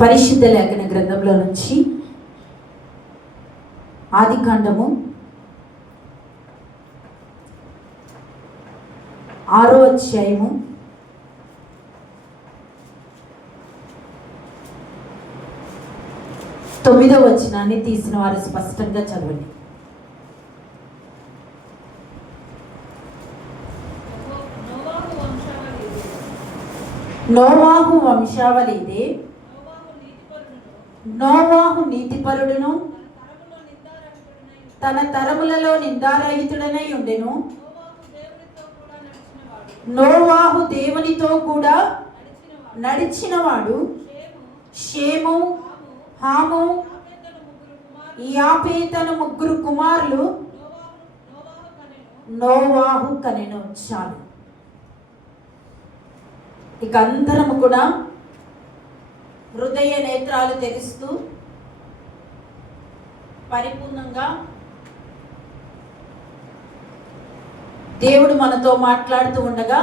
పరిశుద్ధ లేఖన గ్రంథంలో నుంచి ఆదికాండము 6వ అధ్యాయము 9వ వచనాన్ని తీసిన వారు స్పష్టంగా చదవండి. నోవాహు వంశావళిదే, నోవాహు నీతిపరుడును తన తరములలో నిందారహితుడనై ఉండెను. నోవాహు దేవునితో కూడా నడిచినవాడు. షేము, హాము, యాపేతను ముగ్గురు కుమారులు నోవాహు కనెను. చాలు. ఇక అందరము కూడా హృదయ నేత్రాలు తెరుస్తూ పరిపూర్ణంగా దేవుడు మనతో మాట్లాడుతూ ఉండగా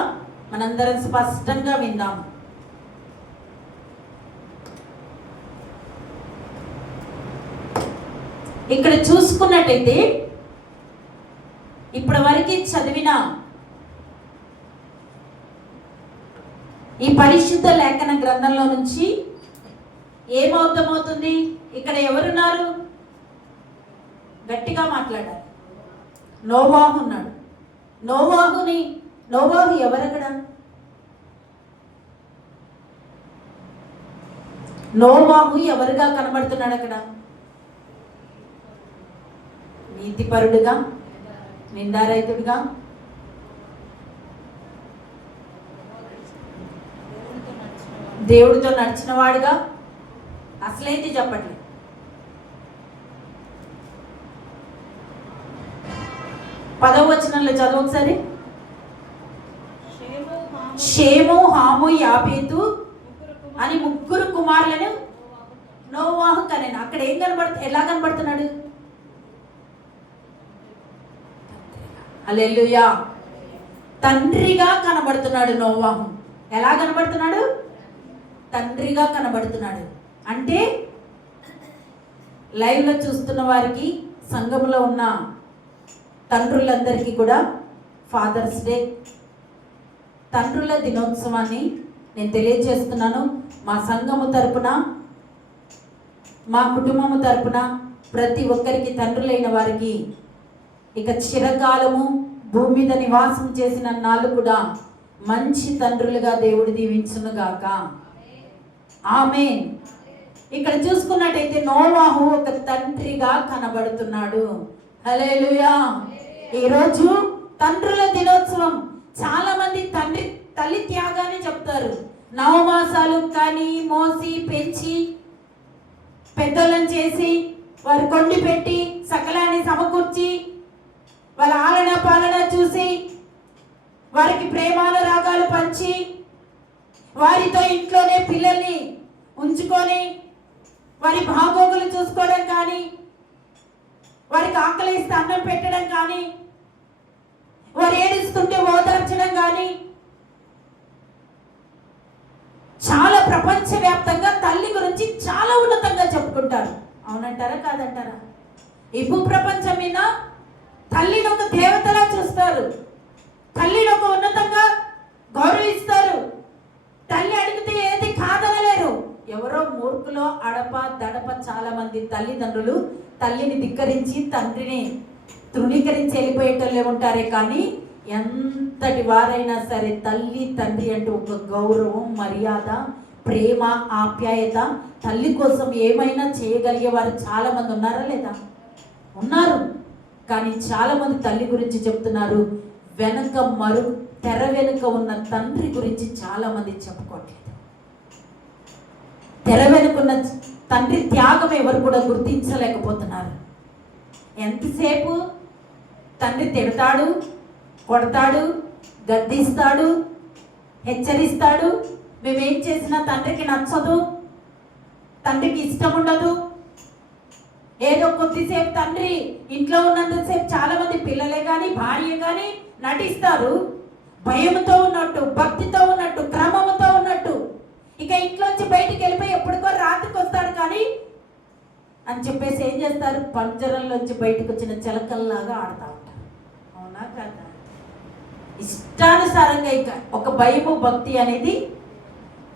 మనందరం స్పష్టంగా విందాం. ఇక్కడ చూసుకున్నట్టయితే ఇప్పటి వరకు చదివిన ఈ పరిశుద్ధ లేఖన గ్రంథంలో నుంచి ఏమర్థమవుతుంది? ఇక్కడ ఎవరున్నారు? గట్టిగా మాట్లాడాలి. నోవాహు ఉన్నాడు. నోవాహు ఎవరక్కడ? నోవాహు ఎవరుగా కనబడుతున్నాడు అక్కడ? నీతిపరుడుగా, నిందారహితుడుగా, దేవుడితో నడిచిన వాడుగా. అసలేంటి చెప్పట్లేదు. పదవ వచనంలో చదువు ఒకసారి. షేము, హాము, యాపేతు అని ముగ్గురు కుమారులను నోవాహు కనెను. అక్కడ ఏం ఎలా కనబడుతున్నాడు? హల్లెలూయా. తండ్రిగా కనబడుతున్నాడు నోవాహు. ఎలా కనబడుతున్నాడు? తండ్రిగా కనబడుతున్నాడు. అంటే లైవ్లో చూస్తున్న వారికి, సంఘంలో ఉన్న తండ్రులందరికీ కూడా ఫాదర్స్ డే, తండ్రుల దినోత్సవాన్ని నేను తెలియజేస్తున్నాను. మా సంఘము తరపున, మా కుటుంబము తరపున ప్రతి ఒక్కరికి, తండ్రులైన వారికి ఇక చిరకాలము భూమి మీద నివాసం చేసిన నాళ్ళు కూడా మంచి తండ్రులుగా దేవుడు దీవించునుగాక. ఆమేన్. ఇక్కడ చూసుకున్నట్టయితే నోవాహు ఒక తండ్రిగా కనబడుతున్నాడు. హల్లెలూయా. ఈరోజు తండ్రుల దినోత్సవం. చాలా మంది తల్లి త్యాగాన్ని చెప్తారు. నవమాసాలు కానీ మోసి పెంచి పెద్దలను చేసి వారు కొండి పెట్టి సకలాన్ని సమకూర్చి వాళ్ళ ఆలన పాలన చూసి వారికి ప్రేమాలు రాగాలు పంచి వారితో ఇంట్లోనే పిల్లల్ని ఉంచుకొని వారి బాగోగులు చూసుకోవడం కానీ, వారికి ఆకలిస్తే అన్నం పెట్టడం కానీ, వారు ఏడుస్తుంటే ఓదార్చడం కానీ, చాలా ప్రపంచవ్యాప్తంగా తల్లి గురించి చాలా ఉన్నతంగా చెప్పుకుంటారు. అవునంటారా కాదంటారా? ఈ భూప్రపంచం మీద తల్లిని ఒక దేవతలా చూస్తారు. తల్లిని ఒక ఉన్నతంగా గౌరవిస్తారు. తల్లి అడిగితే ఏది కాదనలేరు. ఎవరో మూర్ఖులో అడప దడప చాలా మంది తల్లిదండ్రులు తల్లిని ధిక్కరించి తండ్రిని తృణీకరించి వెళ్ళిపోయేటోళ్ళే ఉంటారే కానీ ఎంతటి వారైనా సరే తల్లి తండ్రి అంటూ ఒక గౌరవం, మర్యాద, ప్రేమ, ఆప్యాయత, తల్లి కోసం ఏమైనా చేయగలిగే వారు చాలా మంది ఉన్నారా లేదా? ఉన్నారు. కానీ చాలా మంది తల్లి గురించి చెప్తున్నారు. తెర వెనుక ఉన్న తండ్రి గురించి చాలా మంది చెప్పుకోవట్లేదు. తెర వెనుకున్న తండ్రి త్యాగం ఎవరు కూడా గుర్తించలేకపోతున్నారు. ఎంతసేపు తండ్రి తిడతాడు, కొడతాడు, గద్దిస్తాడు, హెచ్చరిస్తాడు. మేమేం చేసినా తండ్రికి నచ్చదు, తండ్రికి ఇష్టం ఉండదు. ఏదో కొద్దిసేపు తండ్రి ఇంట్లో ఉన్నంతసేపు చాలా మంది పిల్లలే కానీ భార్య కానీ నటిస్తారు. భయంతో ఉన్నట్టు, భక్తితో ఉన్నట్టు, క్రమముతో ఉన్నట్టు. ఇక ఇంట్లోంచి బయటికి వెళ్ళిపోయి ఎప్పటికో రాత్రి పంజరంలోంచి బయటకు వచ్చిన చిలకల్లాగా ఆడుతూ ఉంటారు. అవునా కాదా? ఇష్టానుసారంగా ఇక ఒక భయము భక్తి అనేది.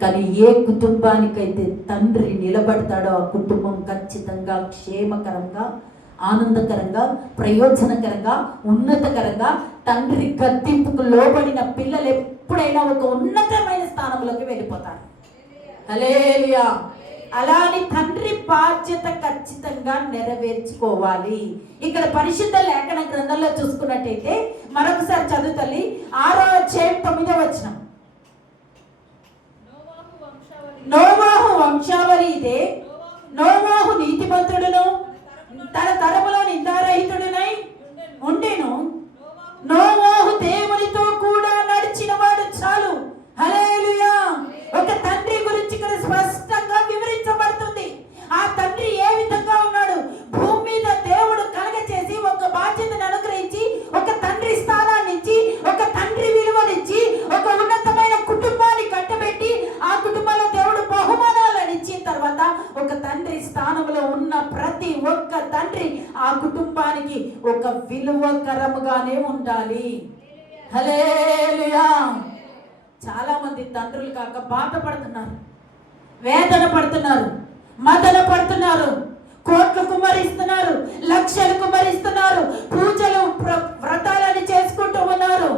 కానీ ఏ కుటుంబానికైతే తండ్రి నిలబడతాడో ఆ కుటుంబం ఖచ్చితంగా క్షేమకరంగా, ఆనందకరంగా, ప్రయోజనకరంగా, ఉన్నతకరంగా, తండ్రి గద్దింపుకు లోబడిన పిల్లలు ఎప్పుడైనా ఒక ఉన్నతమైన స్థానంలోకి వెళ్ళిపోతారు. హల్లెలూయా. అలాని తండ్రి బాధ్యత ఖచ్చితంగా నెరవేర్చుకోవాలి. ఇక్కడ పరిశుద్ధ లేఖన గ్రంథంలో చూసుకున్నట్టయితే మరొకసారి చదువుతల్లి 6వ అధ్యాయం 9వ వచనం. నోవాహు వంశావళి ఇదే. నోవాహు నీతిమంతుడును తన తరములో నిందారహితుడునై ఉండెను. నోవాహు దేవునితో కూడా నడిచిన వాడు చాలు. హల్లెలూయా. ఒక తండ్రి గురించి ఇక్కడ స్పష్టంగా వివరించబడుతుంది. ఆ తండ్రి ఏ విధంగా ఉన్నాడు? భూమి మీద దేవుడు కలగచేసి ఒక బాధ్యతను అనుగ్రహించి, ఒక తండ్రి స్థానాన్ని ఇచ్చి, ఒక తండ్రి విలువనిచ్చి, ఒక ఉన్నతమైన కుటుంబాన్ని కట్టబెట్టి, ఆ కుటుంబంలో దేవుడు బహుమానాలను ఇచ్చిన తర్వాత ఒక తండ్రి స్థానంలో ఉన్న ప్రతి ఒక్క తండ్రి ఆ కుటుంబానికి ఒక విలువకరముగానే ఉండాలి. హల్లెలూయా. చాలా మంది తండ్రులు కాక బాధపడుతున్నారు, వేదన పడుతున్నారు, మదన పడుతున్నారు, కోట్లు కుమ్మరిస్తున్నారు, లక్షలు కుమ్మరిస్తున్నారు, పూజలు వ్రతాలని చేసుకుంటూ ఉన్నారు.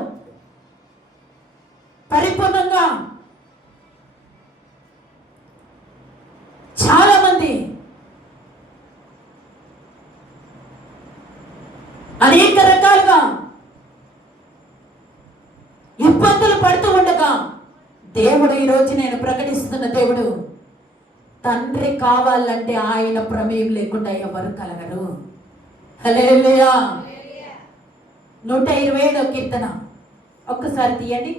పరిపూర్ణంగా చాలా మంది అనేక రకాలుగా ఇబ్బందులు పడుతూ ఉండగా దేవుడు ఈరోజు నేను ప్రకటిస్తున్న దేవుడు, తండ్రి కావాలంటే ఆయన ప్రమేయం లేకుండా ఎవరు కలగరు. హల్లెలూయా. 127వ కీర్తన ఒక్కసారి తీయండి.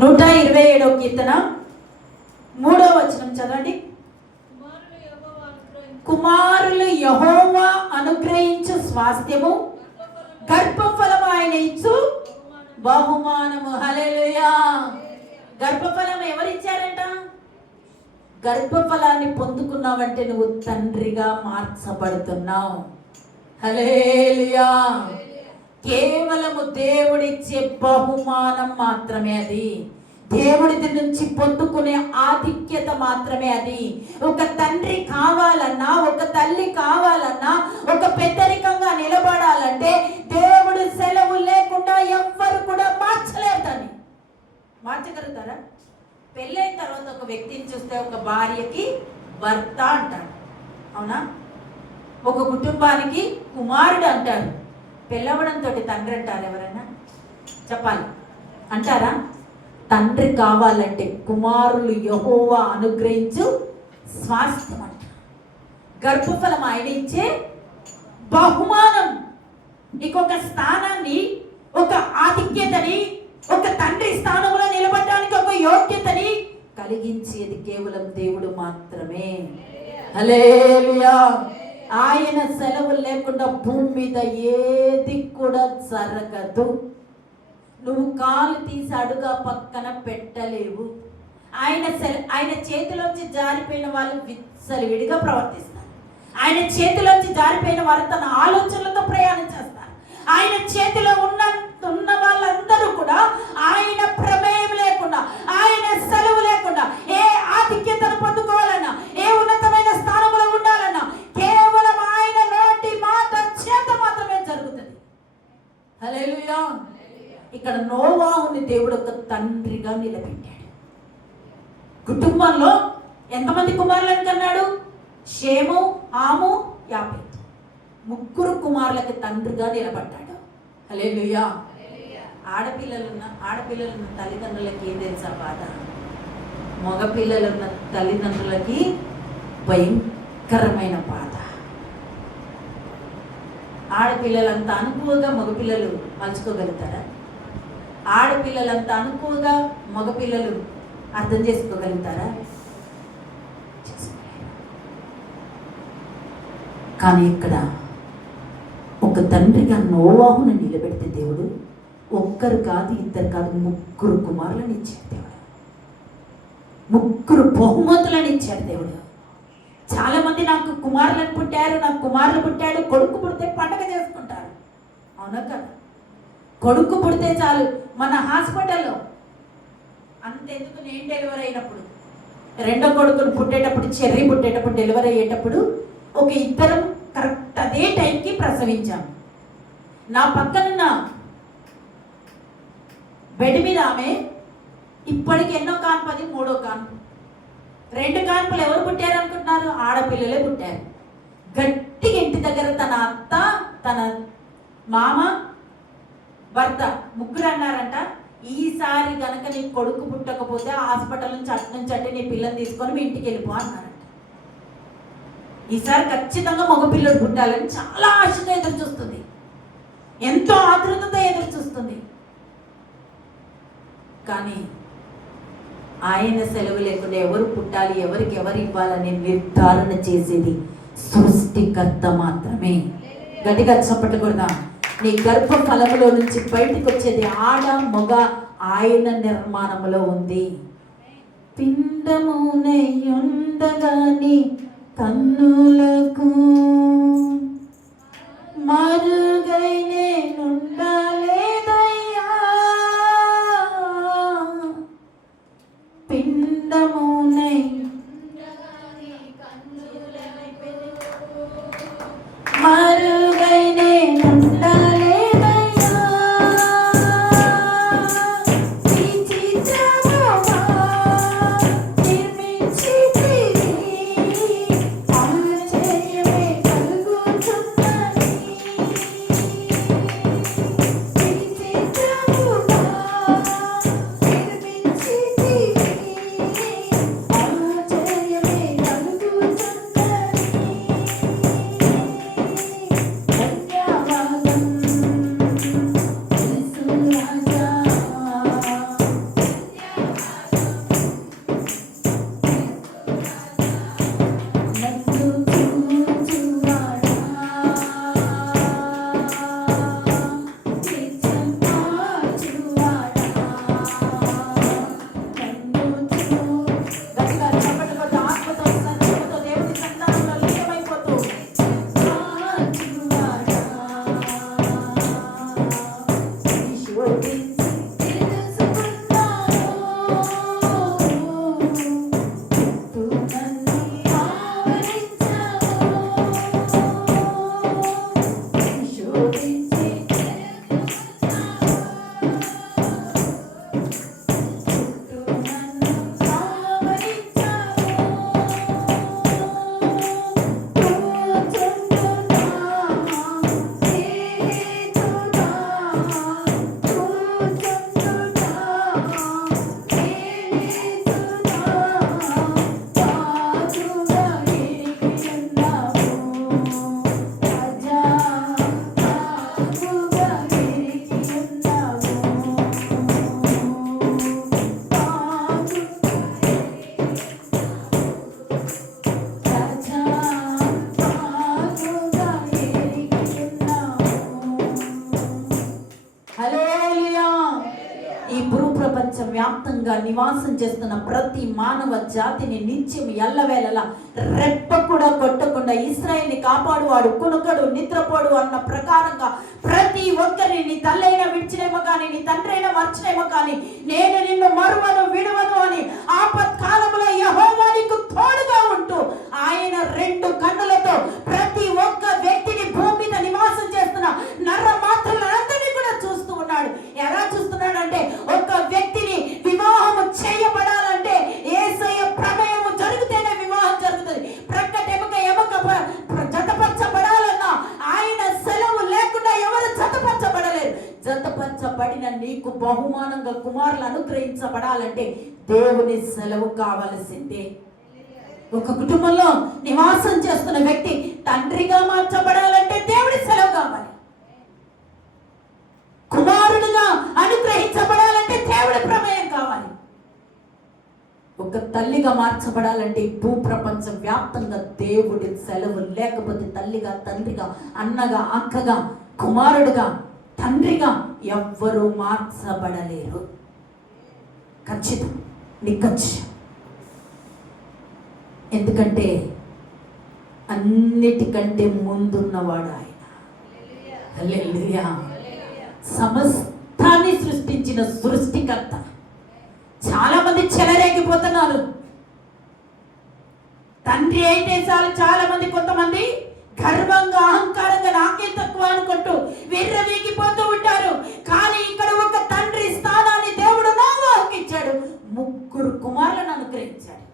నూట 27వ కీర్తన 3వ వచనం చదవండి. కుమారులు యెహోవా అనుగ్రహించు స్వాస్థ్యము, గర్భఫలము ఆయన ఇచ్చు బహుమానము. హల్లెలూయా. గర్భఫలం ఎవరిచ్చారంట? గర్భఫలాన్ని పొందుకున్నావంటే నువ్వు తండ్రిగా మార్చబడుతున్నావు. హల్లెలూయా. కేవలము దేవుడిచ్చే బహుమానం మాత్రమే అది. దేవుడి నుంచి పొందుకునే ఆధిక్యత మాత్రమే అది. ఒక తండ్రి కావాలన్నా, ఒక తల్లి కావాలన్నా, ఒక పెద్దరికంగా నిలబడాలంటే దేవుడు సెలవు లేకుండా ఎవ్వరు కూడా మార్చలేరు. దాన్ని మార్చగలుగుతారా? పెళ్ళైన తర్వాత ఒక వ్యక్తిని చూస్తే ఒక భార్యకి భర్త అంటాడు, అవునా? ఒక కుటుంబానికి కుమారుడు అంటారు. పెళ్ళవడంతో తండ్రి అంటారు ఎవరైనా? చెప్పాలి, అంటారా? తండ్రి కావాలంటే కుమారులు యెహోవా అనుగ్రహించు స్వాస్థ్యం అంట. గర్భఫలం ఆయన ఇచ్చే బహుమానం. ఇంకొక స్థానాన్ని, ఒక ఆధిక్యతని, ఒక తండ్రి స్థానంలో నిలబడడానికి ఒక యోగ్యతని కలిగించేది కేవలం దేవుడు మాత్రమే. హల్లెలూయా. ఆయన సెలవు లేకుండా భూమి మీద ఏది కూడా జరగదు. నువ్వు కాలు తీసి అడుగా పక్కన పెట్టలేవు. ఆయన చేతిలోంచి జారిపోయిన వాళ్ళు విచ్చలవిడిగా ప్రవర్తిస్తారు. ఆయన చేతిలోంచి జారిపోయిన వారు తన ఆలోచనలతో ప్రయాణం చేస్తారు. ఆయన చేతిలో ఉన్న వాళ్ళందరూ కూడా ఆయన ప్రమేయం లేకుండా, ఆయన సెలవు లేకుండా ఏ ఆధిక్యతను పొందుకోవాలన్నా, ఏ ఉన్నతమైన స్థానంలో ఉండాలన్నా కేవలం ఆయన నోటి మాట చేత మాత్రమే జరుగుతుంది. హల్లెలూయా. ఇక్కడ నోవాహుని దేవుడు ఒక తండ్రిగా నిలబెట్టాడు. కుటుంబంలో ఎంతమంది కుమారులను కన్నాడు? షేము, హాము, యాపెతు. 3 కుమారులకి తండ్రిగా నిలబడ్డాడు. హల్లెలూయా. ఆడపిల్లలున్న తల్లిదండ్రులకి ఏం తెలుసా బాధ? మగపిల్లలున్న తల్లిదండ్రులకి భయంకరమైన బాధ. ఆడపిల్లలంతా అనుకువగా మగపిల్లలు మలుచుకోగలుగుతారా? ఆడపిల్లలంతా అనుకువగా మగపిల్లలు అర్థం చేసుకోగలుగుతారా? కానీ ఇక్కడ ఒక తండ్రిగా నోవాహును నిలబెడితే దేవుడు ఒక్కరు కాదు, 2 కాదు, 3 కుమారులను ఇచ్చాడు దేవుడు. ముగ్గురు బహుమతులను ఇచ్చాడు దేవుడు. చాలా మంది నాకు కుమారులను పుట్టారు, నాకు కుమారులు పుట్టాడు, కొడుకు పుడితే పండగ చేసుకుంటారు. అవునా కదా? కొడుకు పుడితే చాలు. మన హాస్పిటల్లో అంతెందుకు, నేను డెలివరీ అయినప్పుడు, రెండో కొడుకును పుట్టేటప్పుడు, చెర్రీ పుట్టేటప్పుడు, డెలివరీ అయ్యేటప్పుడు ఒక ఇద్దరం కరెక్ట్ అదే టైంకి ప్రసవించాం. నా పక్కనున్న బెడ్ మీద ఆమె ఇప్పటికి ఎన్నో కాన్పు, అది మూడో కాన్పు. 2 కాన్పులు ఎవరు పుట్టారు అనుకుంటున్నారు? ఆడపిల్లలే పుట్టారు. గట్టిగా ఇంటి దగ్గర తన అత్త, తన మామ, భర్త ముగ్గురు అన్నారంట, ఈసారి గనక నీ కొడుకు పుట్టకపోతే హాస్పిటల్ నుంచి అటు నీ పిల్లని తీసుకొని మీ ఇంటికి వెళ్ళిపో అన్నారంట. ఈసారి ఖచ్చితంగా మగపిల్లడు పుట్టాలని చాలా ఆశగా ఎదురు చూస్తుంది, ఎంతో ఆతృతతో ఎదురు చూస్తుంది. కానీ ఆయన సెలవు లేకుండా ఎవరు పుట్టాలి, ఎవరికి ఎవరు ఇవ్వాలని నిర్ధారణ చేసేది సృష్టికర్త మాత్రమే. గట్టిగా చప్పటకూడదా? నీ గర్భ ఫలములో నుంచి బయటకు వచ్చేది ఆడ మగ ఆయన నిర్మాణములో ఉంది. పిండమునయుండగాని కన్నులకు మరుగై నేనుండలేదయ్యా, పిండమునై మరుగై నేనుండలేదయ్యా, విచిత్రముగా నిర్మించితివి, ఆశ్చర్యమే కలుగుచున్నది. విచిత్రముగా నిర్మించితివి, ఆశ్చర్యమే కలుగుచున్నది. ధన్యవాదం యేసు రాజా, నన్ను చూచువాడా, నిత్యం కాచువాడా, గట్టిగా చప్పట్లు ఆత్మతో సంతోషంతో దేవుని సంతానంలో లీనమైపోతూ కాచువాడా, విశ్వసించి తెలుసుకున్నాను, చుట్టూ నన్ను ఆవరించావు, విశ్వసించి చుట్టూ నన్ను ఆవరించావు, కూర్చుంటున్నా, చేతున్నా, కూర్చుంటున్నా, చేతున్నా, రాజుగా ఎరిగియున్నావు, రాజా రాజుగా ఎరిగియున్నావు, రాజా రాజుగా ఎరిగియున్నావు. హల్లెలూయా. ఈ భూప్రపంచం వ్యాప్తంగా నివాసం చేస్తున్న ప్రతి మానవ జాతిని నిత్యం ఎల్లవేళలా రెప్ప కూడా కొట్టకుండా ఇశ్రాయేలుని కాపాడువాడు, కునుకడు, నిద్రపోడు అన్న ప్రకారంగా ప్రతి ఒక్కరిని నీ తల్లైనా విడిచినేమో కానీ, నీ తండ్రైనా మర్చినేమో కానీ, నేను నిన్ను మరువను విడువను అని ఆపత్కాలంలో యెహోవా నీకు తోడుగా ఉంటూ ఆయన 2 కన్నులతో ప్రతి ఒక్క వ్యక్తిని భూమి మీద నివాసం చేస్తున్న నర మాత్రలందరినీ కూడా చూస్తూ ఉన్నాడు. ఎలా చూస్తున్నాడు అంటే, ఒక వ్యక్తిని వివాహం చేయబడాలంటే యేసయ్య ప్రమేయము జరిగితేనే వివాహం జరుగుతుంది. ప్రక్కటెముక ఎముక జతపరచబడాలన్నా ఆయన సెలవు లేకుండా ఎవరు జతపరచబడలేరు. జతపరచబడిన నీకు బహుమానంగా కుమారులు అనుగ్రహించబడాలంటే దేవుని సెలవు కావలసిందే. ఒక కుటుంబంలో నివాసం చేస్తున్న వ్యక్తి తండ్రిగా మార్చబడాలంటే దేవుడి సెలవు కావాలి. కుమారుడుగా అనుగ్రహించబడాలంటే దేవుడి ప్రమేయం కావాలి. ఒక తల్లిగా మార్చబడాలంటే భూప్రపంచం వ్యాప్తంగా దేవుడి సెలవు లేకపోతే తల్లిగా, తండ్రిగా, అన్నగా, అక్కగా, కుమారుడుగా, తండ్రిగా ఎవ్వరూ మార్చబడలేరు. ఖచ్చితం, నిక్కచ్చు. ఎందుకంటే అన్నిటికంటే ముందున్నవాడు ఆయన. హల్లెలూయా. సమస్తాన్ని సృష్టించిన సృష్టికర్త. చాలా మంది చెలరేగిపోతున్నారు. తండ్రి అయితే చాలు, చాలా మంది, కొంతమంది గర్వంగా అహంకారంగా నాకే తక్కువ అనుకుంటూ విర్రవీగిపోతూ ఉంటారు. కానీ ఇక్కడ ఒక తండ్రి స్థానాన్ని దేవుడు నోవాహుకి ఇచ్చాడు. 3 కుమారులను అనుగ్రహించాడు.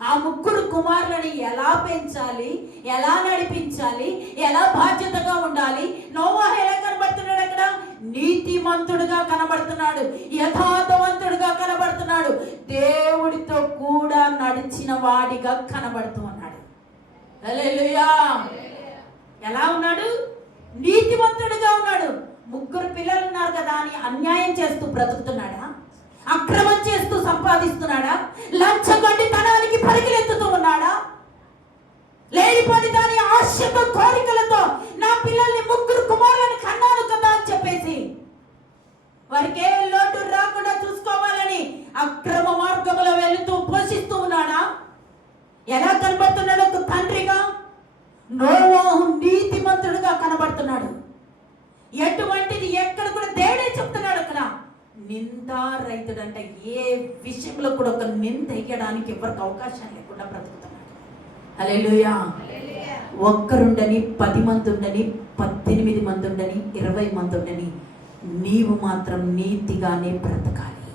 ఆ 3 కుమారులని ఎలా పెంచాలి, ఎలా నడిపించాలి, ఎలా బాధ్యతగా ఉండాలి. నోవాహు ఎలా కనబడుతున్నాడు? అక్కడ నీతిమంతుడుగా కనబడుతున్నాడు, యథార్థవంతుడుగా కనబడుతున్నాడు, దేవుడితో కూడా నడిచిన వాడిగా కనబడుతూ ఉన్నాడు. హల్లెలూయా. ఎలా ఉన్నాడు? నీతిమంతుడిగా ఉన్నాడు. 3 పిల్లలు ఉన్నారు కదా అని అన్యాయం చేస్తూ బ్రతుకుతున్నాడా? అక్రమం చేస్తూ సంపాదిస్తున్నాడా? లంచగొండితనానికి పరిగెత్తుతూ ఉన్నాడా? లేనిపోని దాని ఆశతో, కోరికలతో నా పిల్లల్ని 3 కుమారులను కన్నాను కదా అని చెప్పేసి వారికి ఏ లోటు రాకుండా చూసుకోవాలని అక్రమ మార్గంలో వెళుతూ పోషిస్తూ ఉన్నాడా? ఎలా కనబడుతున్నాడు ఒక తండ్రిగా? నోవాహు నీతిమంతుడుగా కనబడుతున్నాడు. ఎటువంటిది ఎక్కడ కూడా దేవుడే చెప్తున్నాడు. అక్కడ నిందారహితుడు అంటే ఏ విషయంలో కూడా ఒక నింద వేయడానికి ఎవరికి అవకాశం లేకుండా బ్రతుకుతున్నాడు. హల్లెలూయా. ఒక్కరుండని, 10 మంది ఉండని, 18 మంది ఉండని, 20 మంది ఉండని, నీవు మాత్రం నీతిగానే బ్రతకాలి.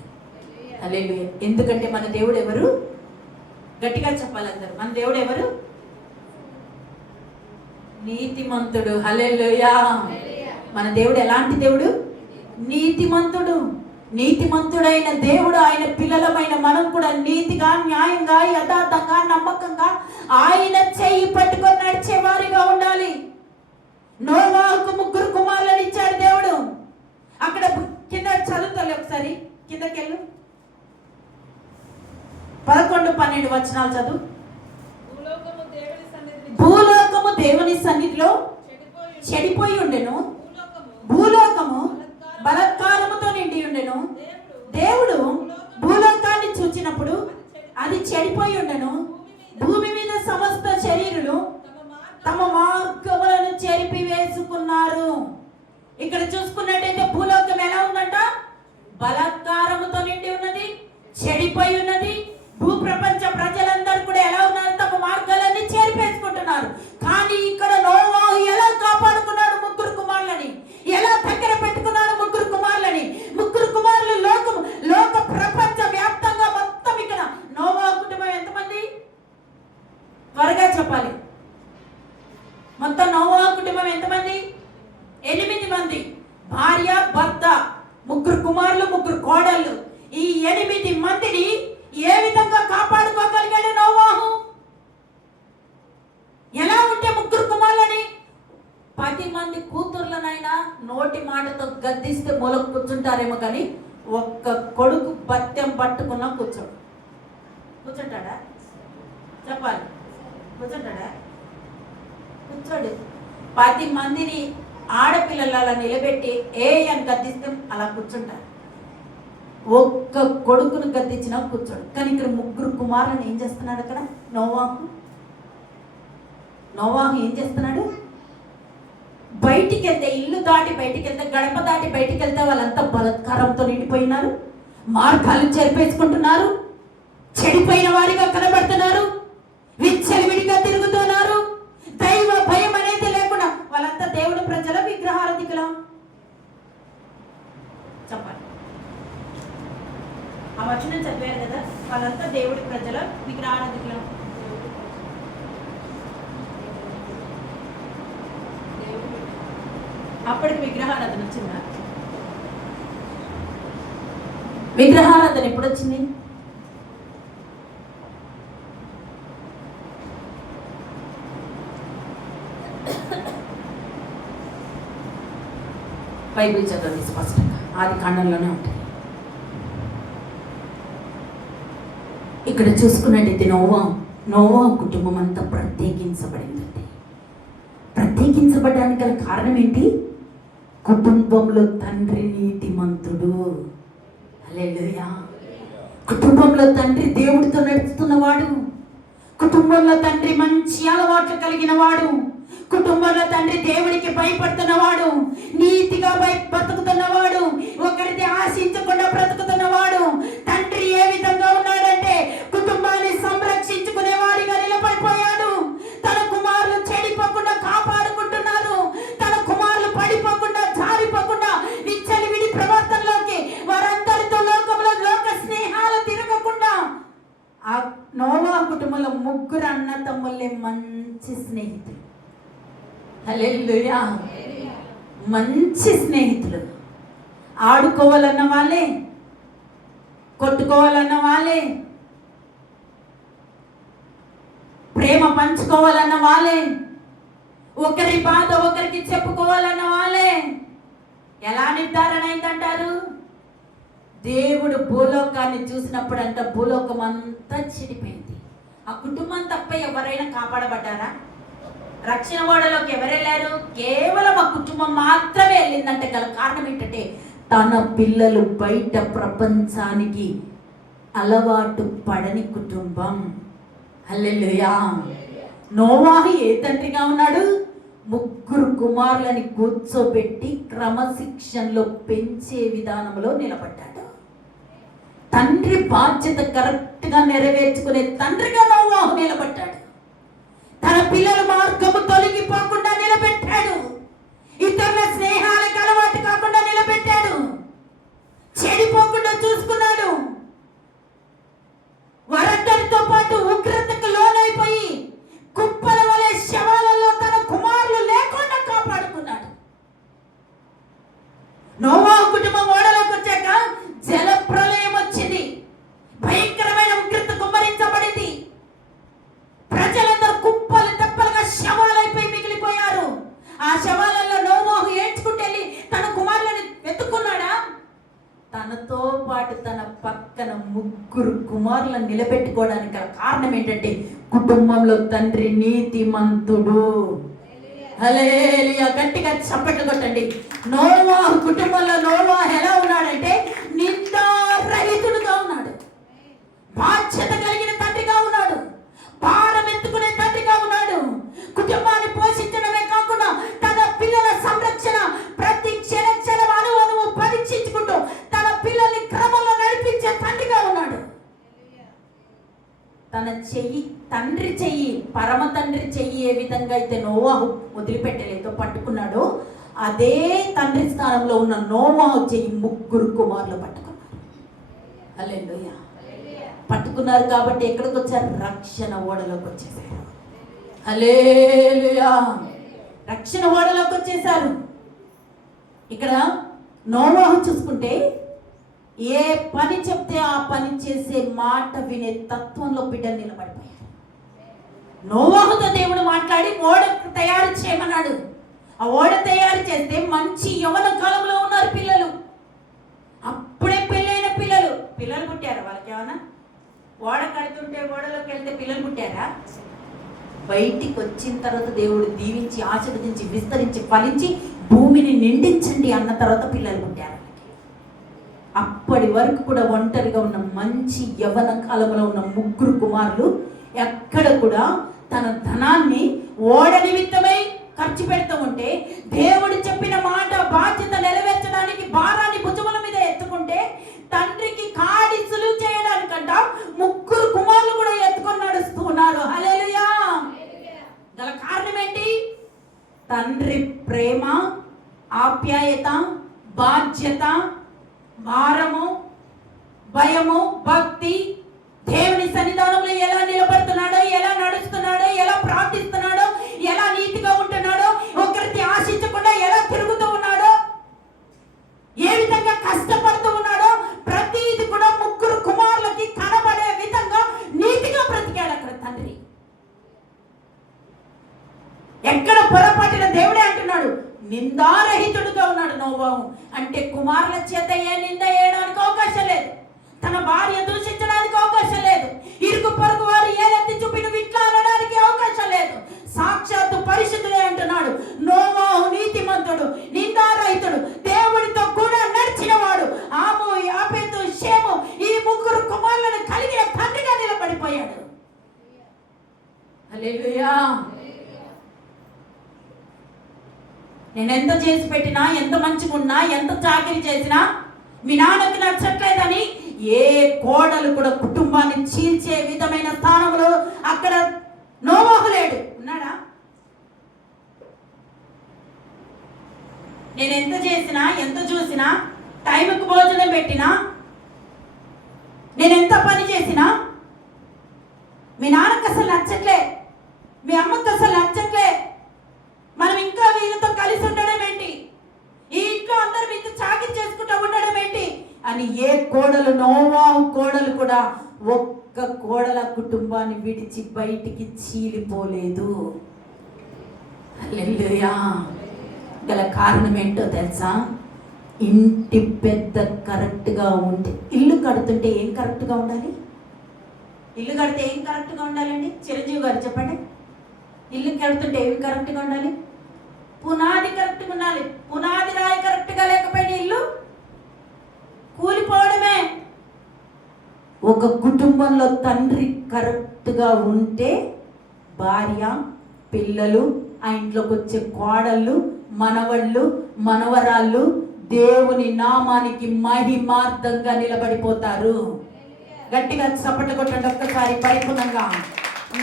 హల్లెలూయా. ఎందుకంటే మన దేవుడు ఎవరు? గట్టిగా చెప్పాలి అందరూ. మన దేవుడు ఎవరు? నీతిమంతుడు. హల్లెలూయా. మన దేవుడు ఎలాంటి దేవుడు? నీతిమంతుడు. నీతిమంతుడైన దేవుడు, ఆయన పిల్లలమైన మనం కూడా నీతిగా, న్యాయంగా, యథార్థంగా, నమ్మకంగా ఆయన చెయ్యి పట్టుకొని నడిచేవారిగా ఉండాలి. నోవాహుకు 3 కుమారులను ఇచ్చాడు దేవుడు. అక్కడ కింద చదువుతాలి ఒకసారి, కిందకెళ్ళు. 11, 12 వచనాలు చదువు. భూలోకము దేవుని సన్నిధిలో చెడిపోయి ఉండెను, భూలోకము బలాత్కారముతో నిండి ఉండెను. దేవుడు భూలోకాన్ని చూచినప్పుడు అది చెడిపోయి ఉండెను. భూమి మీద సమస్త శరీరులు తమ మార్గములను చెరిపి వేసుకున్నారు. ఇక్కడ చూసుకున్నట్టయితే భూలోకం ఎలా ఉందంట? బలాత్కారముతో నిండి ఉన్నది, చెడిపోయి ఉన్నది. భూప్రపంచ ప్రజలందరూ కూడా ఎలా ఉన్నారు? తమ మార్గాలన్నీ చేరిపేసుకుంటున్నారు. కానీ ఇక్కడ నోవాహు ఎలా కాపాడుకున్నాడు 3 కుమారులని? ఎలా దగ్గర పెట్టుకున్నాడు 3 కుమారులని? 3 కుమారులు లోక ప్రపంచ వ్యాప్తంగా మొత్తం. ఇక్కడ నోవాహు కుటుంబం ఎంతమంది? త్వరగా చెప్పాలి. మొత్తం నోవాహు కుటుంబం ఎంతమంది? 8 మంది. భార్య, భర్త, 3 కుమారులు, 3 కోడళ్ళు. ఈ 8 మందిని ఏ విధంగా కాపాడుకోగలిగాడు నోవాహు? ఎలా ఉంటే 3 కుమారులని? 10 మంది కూతుర్లనైనా నోటి మాటతో గద్దిస్తే మూలకు కూర్చుంటారేమో, కానీ ఒక్క కొడుకు బత్యం పట్టుకున్నా కూర్చుంటాడా? చెప్పాలి. కూర్చుంటాడా? కూర్చోడు. 10 మందిని ఆడపిల్లలు అలా నిలబెట్టి అని గద్దిస్తే అలా కూర్చుంటారు. ఒక్క కొడుకును గద్దించినా కూర్చోడు. కానీ ఇక్కడ 3 కుమారులను ఏం చేస్తున్నాడు? అక్కడ నోవాహు ఏం చేస్తున్నాడు? బయటికి వెళ్తే, ఇల్లు దాటి బయటికి వెళ్తే, గడప దాటి బయటికి వెళ్తే వాళ్ళంతా బలాత్కారంతో నిండిపోయినారు, మార్గాలు చెరిపేసుకుంటున్నారు, చెడిపోయిన వారిగా కనబడుతున్నారు, విచ్చలవిడిగా తిరుగుతున్నారు, దైవ భయం అనేది లేకుండా. వాళ్ళంతా దేవుడి ప్రజల విగ్రహారాధికులా? చెప్పండి. ఆ వచనం చదివారు కదా, వాళ్ళంతా దేవుడి ప్రజల విగ్రహారాధికులా? అప్పటికి విగ్రహారాధన వచ్చిందా? విగ్రహారాధన ఎప్పుడు వచ్చింది? బైబిల్ చదవండి స్పష్టంగా, ఆది కాండంలోనే ఉంటుంది. ఇక్కడ చూసుకున్నట్టయితే నోవా కుటుంబం అంతా ప్రత్యేకించబడిందండి. ప్రత్యేకించబడడానికి గల కారణం ఏంటి? కుటుంబంలో తండ్రి నీతిమంతుడు. హల్లెలూయా. కుటుంబంలో తండ్రి దేవుడితో నడుస్తున్నవాడు, కుటుంబంలో తండ్రి మంచి అలవాట్లు కలిగిన వాడు, కుటుంబంలో తండ్రి దేవుడికి భయపడుతున్నవాడు, నీతిగా బ్రతుకుతున్నవాడు, ఒకరిని ఆశించకుండా బ్రతుకుతున్నవాడు. తండ్రి ఏ విధంగా ఉన్నాడంటే కుటుంబాన్ని సంరక్షించుకునేవాడిగా నిలబడిపోయాడు. తన కుమారులు చెడిపోకుండా కాపాడుకుంటున్నారు. తన కుమారులు పడిపోకుండా, జారిపోకుండా, విచ్చలివిడి ప్రవర్తనలోకి, వారందరితో లోకంలో లోక స్నేహాలు తిరగకుండా ఆ నోవహు కుటుంబంలో 3 అన్న తమ్ముళ్ళే మంచి స్నేహితులు. హల్లెలూయా. మంచి స్నేహితులు. ఆడుకోవాలన్న వాళ్ళే, కొట్టుకోవాలన్న వాళ్ళే, ప్రేమ పంచుకోవాలన్న వాళ్ళే, ఒకరి బాధ ఒకరికి చెప్పుకోవాలన్న వాళ్ళే. ఎలా నిర్ధారణ అయిందంటారు? దేవుడు భూలోకాన్ని చూసినప్పుడు అంట భూలోకం అంతా చెడిపోయింది. ఆ కుటుంబం తప్ప ఎవరైనా కాపాడబడ్డారా? రక్షణ ఓడలోకి ఎవరు వెళ్ళారు? కేవలం ఆ కుటుంబం మాత్రమే వెళ్ళిందంటే గల కారణం ఏంటంటే తన పిల్లలు బయట ప్రపంచానికి అలవాటు పడని కుటుంబం. హల్లెలూయా. నోవాహు ఏ తండ్రిగా ఉన్నాడు? 3 కుమారులని కూర్చోబెట్టి క్రమశిక్షణలో పెంచే విధానంలో నిలబడ్డాడు. తండ్రి బాధ్యత కరెక్ట్ గా నెరవేర్చుకునే తండ్రిగా నోవాహు నిలబడ్డాడు. తన పిల్లల మార్గము తొలగిపోకుండా నిలబెట్టాడు. ఇతరుల స్నేహాలకు అలవాటు కాకుండా నిలబెట్టాడు. చెడిపోకుండా చూసుకున్నాడు. వరదలతో పాటు ఉగ్రతకు లోనైపోయి కుప్పల వలె శవాలలో తన కుమారులు లేకుండా కాపాడుకున్నాడు. నోవాహు కుటుంబం ఓడలోకి వచ్చాక జల ప్రళయం వచ్చింది. భయంకరమైన ఉగ్రత కుమ్మరించబడింది. ప్రజలందరూ కుప్పలు తెప్పలుగా శవాలైపోయి మిగిలిపోయారు. ఆ శవాలలో నోవాహు ఏడ్చుకుంటూ వెళ్ళి తన కుమారులను వెతుక్కున్నాడా? తనతో పాటు తన పక్కన 3 కుమారులను నిలబెట్టుకోవడానికి గల కారణం ఏంటంటే కుటుంబంలో తండ్రి నీతిమంతుడు. హల్లెలూయా. గట్టిగా చప్పట్లు కొట్టండి. నోవాహు కుటుంబంలో నోవాహు ఎలా ఉన్నాడంటే నిందారహితుడుగా ఉన్నాడు. బాధ్యత కలిగిన తండ్రిగా ఉన్నాడు. భారం ఎత్తుకునే తండ్రిగా ఉన్నాడు. కుటుంబాన్ని పోషించడమే కాకుండా తన పిల్లల సంరక్షణ ప్రతి క్షణం అణువు పరీక్షించుకుంటూ తన పిల్లల్ని క్రమంలో నడిపించే తండ్రిగా ఉన్నాడు. తన చెయ్యి, తండ్రి చెయ్యి, పరమ తండ్రి చెయ్యి ఏ విధంగా అయితే నోవాహు వదిలిపెట్టలేదో పట్టుకున్నాడో అదే తండ్రి స్థానంలో ఉన్న నోవాహు చెయ్యి 3 కుమారులు పట్టుకున్నారు. హల్లెలూయా. పట్టుకున్నారు కాబట్టి ఎక్కడికి వచ్చారు? రక్షణ ఓడలోకి వచ్చేసారు. హల్లెలూయా. రక్షణ ఓడలోకి వచ్చేసారు. ఇక్కడ నోవాహు చూసుకుంటే ఏ పని చెప్తే ఆ పని చేసే మాట వినే తత్వంలో బిడ్డలు నిలబడిపోయారు. నోవాహుతో దేవుడు మాట్లాడి ఓడ తయారు చేయమన్నాడు. ఆ ఓడ తయారు చేస్తే మంచి యవ్వన కాలంలో ఉన్నారు పిల్లలు. అప్పుడే పెళ్ళైన పిల్లలు పుట్టారు. వాళ్ళకి ఏమన్నా ఓడ కడుతుంటే ఓడలోకి వెళ్తే పిల్లలు పుట్టారా? బయటికి వచ్చిన తర్వాత దేవుడు దీవించి ఆశీర్వదించి విస్తరించి ఫలించి భూమిని నిండించండి అన్న తర్వాత పిల్లలు పుట్టారు. అప్పటి వరకు కూడా ఒంటరిగా ఉన్న మంచి యవ్వన కాలంలో ఉన్న 3 కుమారులు ఎక్కడ కూడా తన ధనాన్ని ఓడ నిమిత్తమై ఖర్చు పెడుతూ ఉంటే దేవుడు చెప్పిన మాట బాధ్యత నెరవేర్చడానికి భారాన్ని భుజముల మీద ఎత్తుకుంటే తండ్రికి కాడి సులువు చేయడానికంట 3 కుమారులు కూడా ఎత్తుకొని నడుస్తూ ఉన్నారు. హల్లెలూయా. గల కారణం ఏంటి? తండ్రి ప్రేమ, ఆప్యాయత, బాధ్యత, భారము, భయము, భక్తి, దేవుని సన్నిధానంలో ఎలా నిలబడుతున్నాడో, ఎలా నడుస్తున్నాడో, ఎలా ప్రార్థిస్తున్నాడో, ఎలా నీతిగా ఉంటున్నాడో, ఒకరిని ఆశించకుండా ఎలా తిరుగుతూ ఉన్నాడో, ఏ విధంగా కష్టపడుతూ ఉన్నాడో ప్రతిది కూడా 3 కుమారులకి కనబడే విధంగా నీతిగా బ్రతికాడు అక్కడ తండ్రి. ఎక్కడ పొరపాటిన దేవుడే అంటున్నాడు నిందారహితుడుగా ఉన్నాడు నోవాహు. అంటే కుమారుల చేత ఏ నింద వేయడానికి అవకాశం లేదు. తన భార్య దూషించడానికి అవకాశం లేదు. ఇరుగు పొరుగు వారు ఏదెత్తి చూపి నువ్వు ఇట్లా అనడానికి అవకాశం లేదు. సాక్షాత్తు పరిశుద్ధుడే అంటున్నాడు. నోవాహు నీతిమంతుడు, నిందారహితుడు, దేవుడితో కూడా నడిచినవాడు. ఆము, యాపెతు, షేము ఈ 3 కుమారులను కలిగిన తండ్రిగా నిలబడిపోయాడు. నేను ఎంత చేసి పెట్టినా, ఎంత మంచిగున్నా, ఎంత చాకరీ చేసినా మీ నాన్నకి నచ్చట్లేదని ఏ కోడలు కూడా కుటుంబాన్ని చీల్చే విధమైన స్థానంలో అక్కడ నోవాహు లేడు. ఉన్నాడా? నేను ఎంత చేసినా, ఎంత చూసినా, టైంకి భోజనం పెట్టినా, నేను ఎంత పని చేసినా మీ నాన్నకి అసలు నచ్చట్లే, మీ అమ్మకి అసలు నచ్చట్లే, మనం ఇంకా వీళ్ళతో కలిసి ఉండడం ఏంటి, ఈ ఇంట్లో అందరూ మీతో చాకిరి చేసుకుంటూ ఉండడం ఏంటి అని ఏ కోడలు, నోవాహు కోడలు కూడా ఒక్క కోడల కుటుంబాన్ని విడిచి బయటికి చీలిపోలేదు. హల్లెలూయా. గల కారణం ఏంటో తెలుసా? ఇంటి పెద్ద కరెక్ట్గా ఉంటే, ఇల్లు కడుతుంటే ఏం కరెక్ట్గా ఉండాలి? ఇల్లు కడితే ఏం కరెక్ట్గా ఉండాలండి? చిరంజీవి గారు చెప్పండి. ఇల్లు కడుతుంటే ఏమి కరెక్ట్గా ఉండాలి? పునాది కరెక్ట్గా ఉండాలి. పునాది రాయి కరెక్ట్గా లేకపోయినా ఇల్లు కూలిపోవడమే. ఒక కుటుంబంలో తండ్రి కరెక్ట్గా ఉంటే భార్య, పిల్లలు, ఆ ఇంట్లోకి వచ్చే కోడళ్ళు, మనవళ్ళు, మనవరాళ్ళు దేవుని నామానికి మహిమార్థంగా నిలబడిపోతారు. గట్టిగా చప్పట్లు కొట్టండి ఒక్కసారి పరిపూర్ణంగా.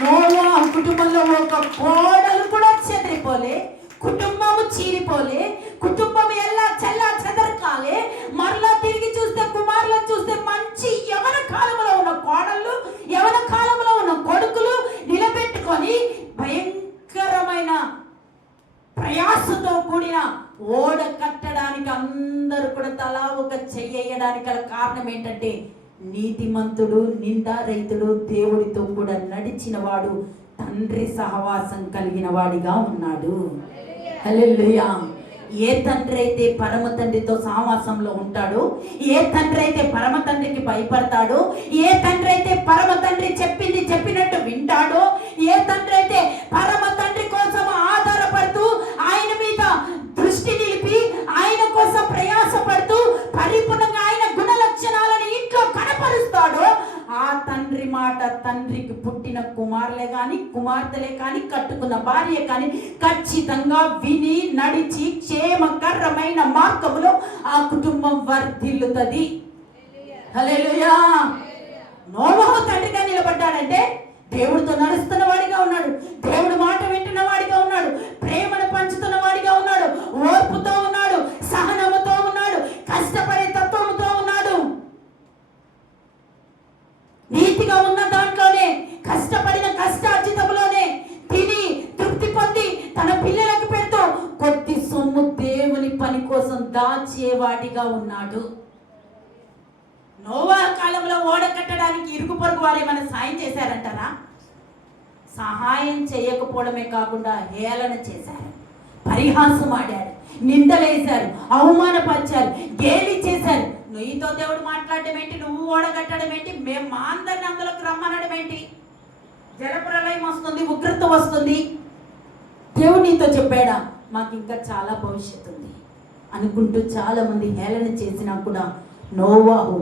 నోవాహు కుటుంబంలో ఒక కోడలు కూడా చెదిరిపోలే, కుటుంబము చీరిపోలే, కుటుంబం ఎలా చెల్లా చెదరకాలే. మరలా తిరిగి చూస్తే, కుమారులను చూస్తే మంచి యవన కాలంలో ఉన్న కోడళ్ళు, యవన కాలంలో ఉన్న కొడుకులు నిలబెట్టుకొని భయంకరమైన ప్రయాసతో కూడిన ఓడ కట్టడానికి అందరూ కూడా తలా ఒక చెయ్యడానికి గల కారణం ఏంటంటే, నీతిమంతుడు, నిందారహితుడు, దేవుడితో కూడా నడిచిన వాడు, తండ్రి సహవాసం కలిగిన వాడిగా ఉన్నాడు. హల్లెలూయా. ఏ తండ్రి అయితే పరమ తండ్రితో సహవాసంలో ఉంటాడో, ఏ తండ్రి అయితే పరమ తండ్రికి భయపడతాడో, ఏ తండ్రి అయితే పరమ తండ్రి చెప్పింది చెప్పినట్టు వింటాడో, ఏ తండ్రి అయితే పరమ తండ్రి కోసం ఆధారపడుతూ ఆయన మీద దృష్టి నిలిపి ఆయన కోసం ప్రయాసపడుతూ పరిపూర్ణంగా ఆయన గుణ లక్షణాలను ఇంట్లో కనపరుస్తాడో, ఆ తండ్రి మాట, తండ్రికి పుట్టిన కుమారులే కానీ, కుమార్తెలే కానీ, కట్టుకున్న భార్య కానీ ఖచ్చితంగా విని నడిచి క్షేమకరమైన మార్గములో ఆ కుటుంబం వర్ధిల్లుతుంది. హల్లెలూయా. నోవాహు తండ్రిగా నిలబడ్డాడంటే దేవుడితో నడుస్తున్న వాడిగా ఉన్నాడు, దేవుడు మాట వింటున్న వాడిగా ఉన్నాడు, ప్రేమను పంచుతున్న వాడిగా ఉన్నాడు, ఓర్పుతో ఉన్నాడు, సహనముతో ఉన్నాడు, కష్టపడే తత్వముతో ఉన్నాడు. నీతిగా ఉన్న దాంట్లోనే, కష్టపడిన కష్టార్జితంలోనే తిని తృప్తి పొంది తన పిల్లలకు పెడుతూ కొద్ది సొమ్ము దేవుని పని కోసం దాచేవాడిగా ఉన్నాడు. నోవాహు కాలంలో ఓడ కట్టడానికి ఇరుగు పొరుగు వారు ఏమైనా సాయం చేశారంటారా? సహాయం చేయకపోవడమే కాకుండా హేళన చేశారు, పరిహాసం ఆడారు, నిందలేశారు, అవమానపరిచారు, గేలి చేశారు. నీతో దేవుడు మాట్లాడడం ఏంటి? నువ్వు ఓడ కట్టడం ఏంటి? మేము మా అందరిని అందులోకి రమ్మనడం ఏంటి? జలప్రలయం వస్తుంది, ఉగ్రత వస్తుంది, దేవుడు నీతో చెప్పాడా? మాకు ఇంకా చాలా భవిష్యత్తు ఉంది అనుకుంటూ చాలా మంది హేళన చేసినా కూడా నోవాహు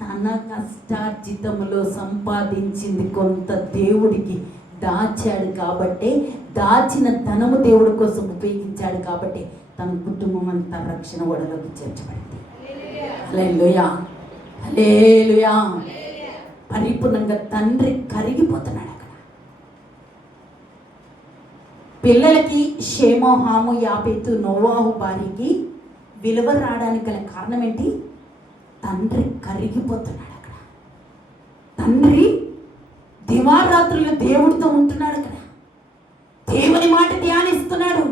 తన కష్టార్జితములో సంపాదించింది కొంత దేవుడికి దాచాడు కాబట్టి, దాచిన ధనము దేవుడి కోసం ఉపయోగించాడు కాబట్టి తన కుటుంబం అంతా రక్షణ ఓడలోకి చేర్చబడింది. హల్లెలూయా, హల్లెలూయా. పరిపూర్ణంగా తండ్రి కరిగిపోతున్నాడు అక్కడ. పిల్లలకి షేము, హాము, యాపెతు, నోవాహు భార్యకి విలువ రావడానికి గల కారణం ఏంటి? తండ్రి కరిగిపోతున్నాడు అక్కడ. తండ్రి దివారాత్రులు దేవుడితో ఉంటున్నాడు అక్కడ. దేవుని మాట ధ్యానిస్తున్నాడు,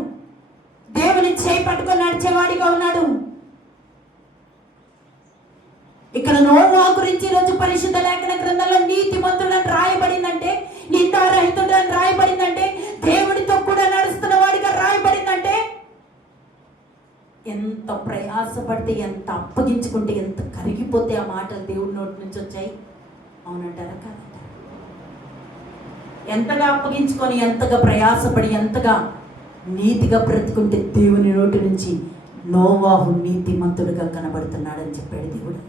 దేవుని చేయి పట్టుకొని నడిచేవాడిగా ఉన్నాడు. ఇక్కడ నోవాహు గురించి ఈరోజు పరిశుద్ధ లేఖన గ్రంథంలో నీతిమంతుడని రాయబడిందంటే, నిందారహితుడని రాయబడిందంటే, దేవుడితో కూడా నడుస్తున్న వాడిగా రాయబడిందంటే, ఎంత ప్రయాసపడితే, ఎంత అప్పగించుకుంటే, ఎంత కరిగిపోతే ఆ మాటలు దేవుడి నోటి నుంచి వచ్చాయి. అవునంటారా కాదంటారా? ఎంతగా అప్పగించుకొని, ఎంతగా ప్రయాసపడి, ఎంతగా నీతిగా బ్రతుకుంటే దేవుని నోటి నుంచి నోవాహు నీతిమంతుడిగా కనబడుతున్నాడని చెప్పాడు దేవుడు.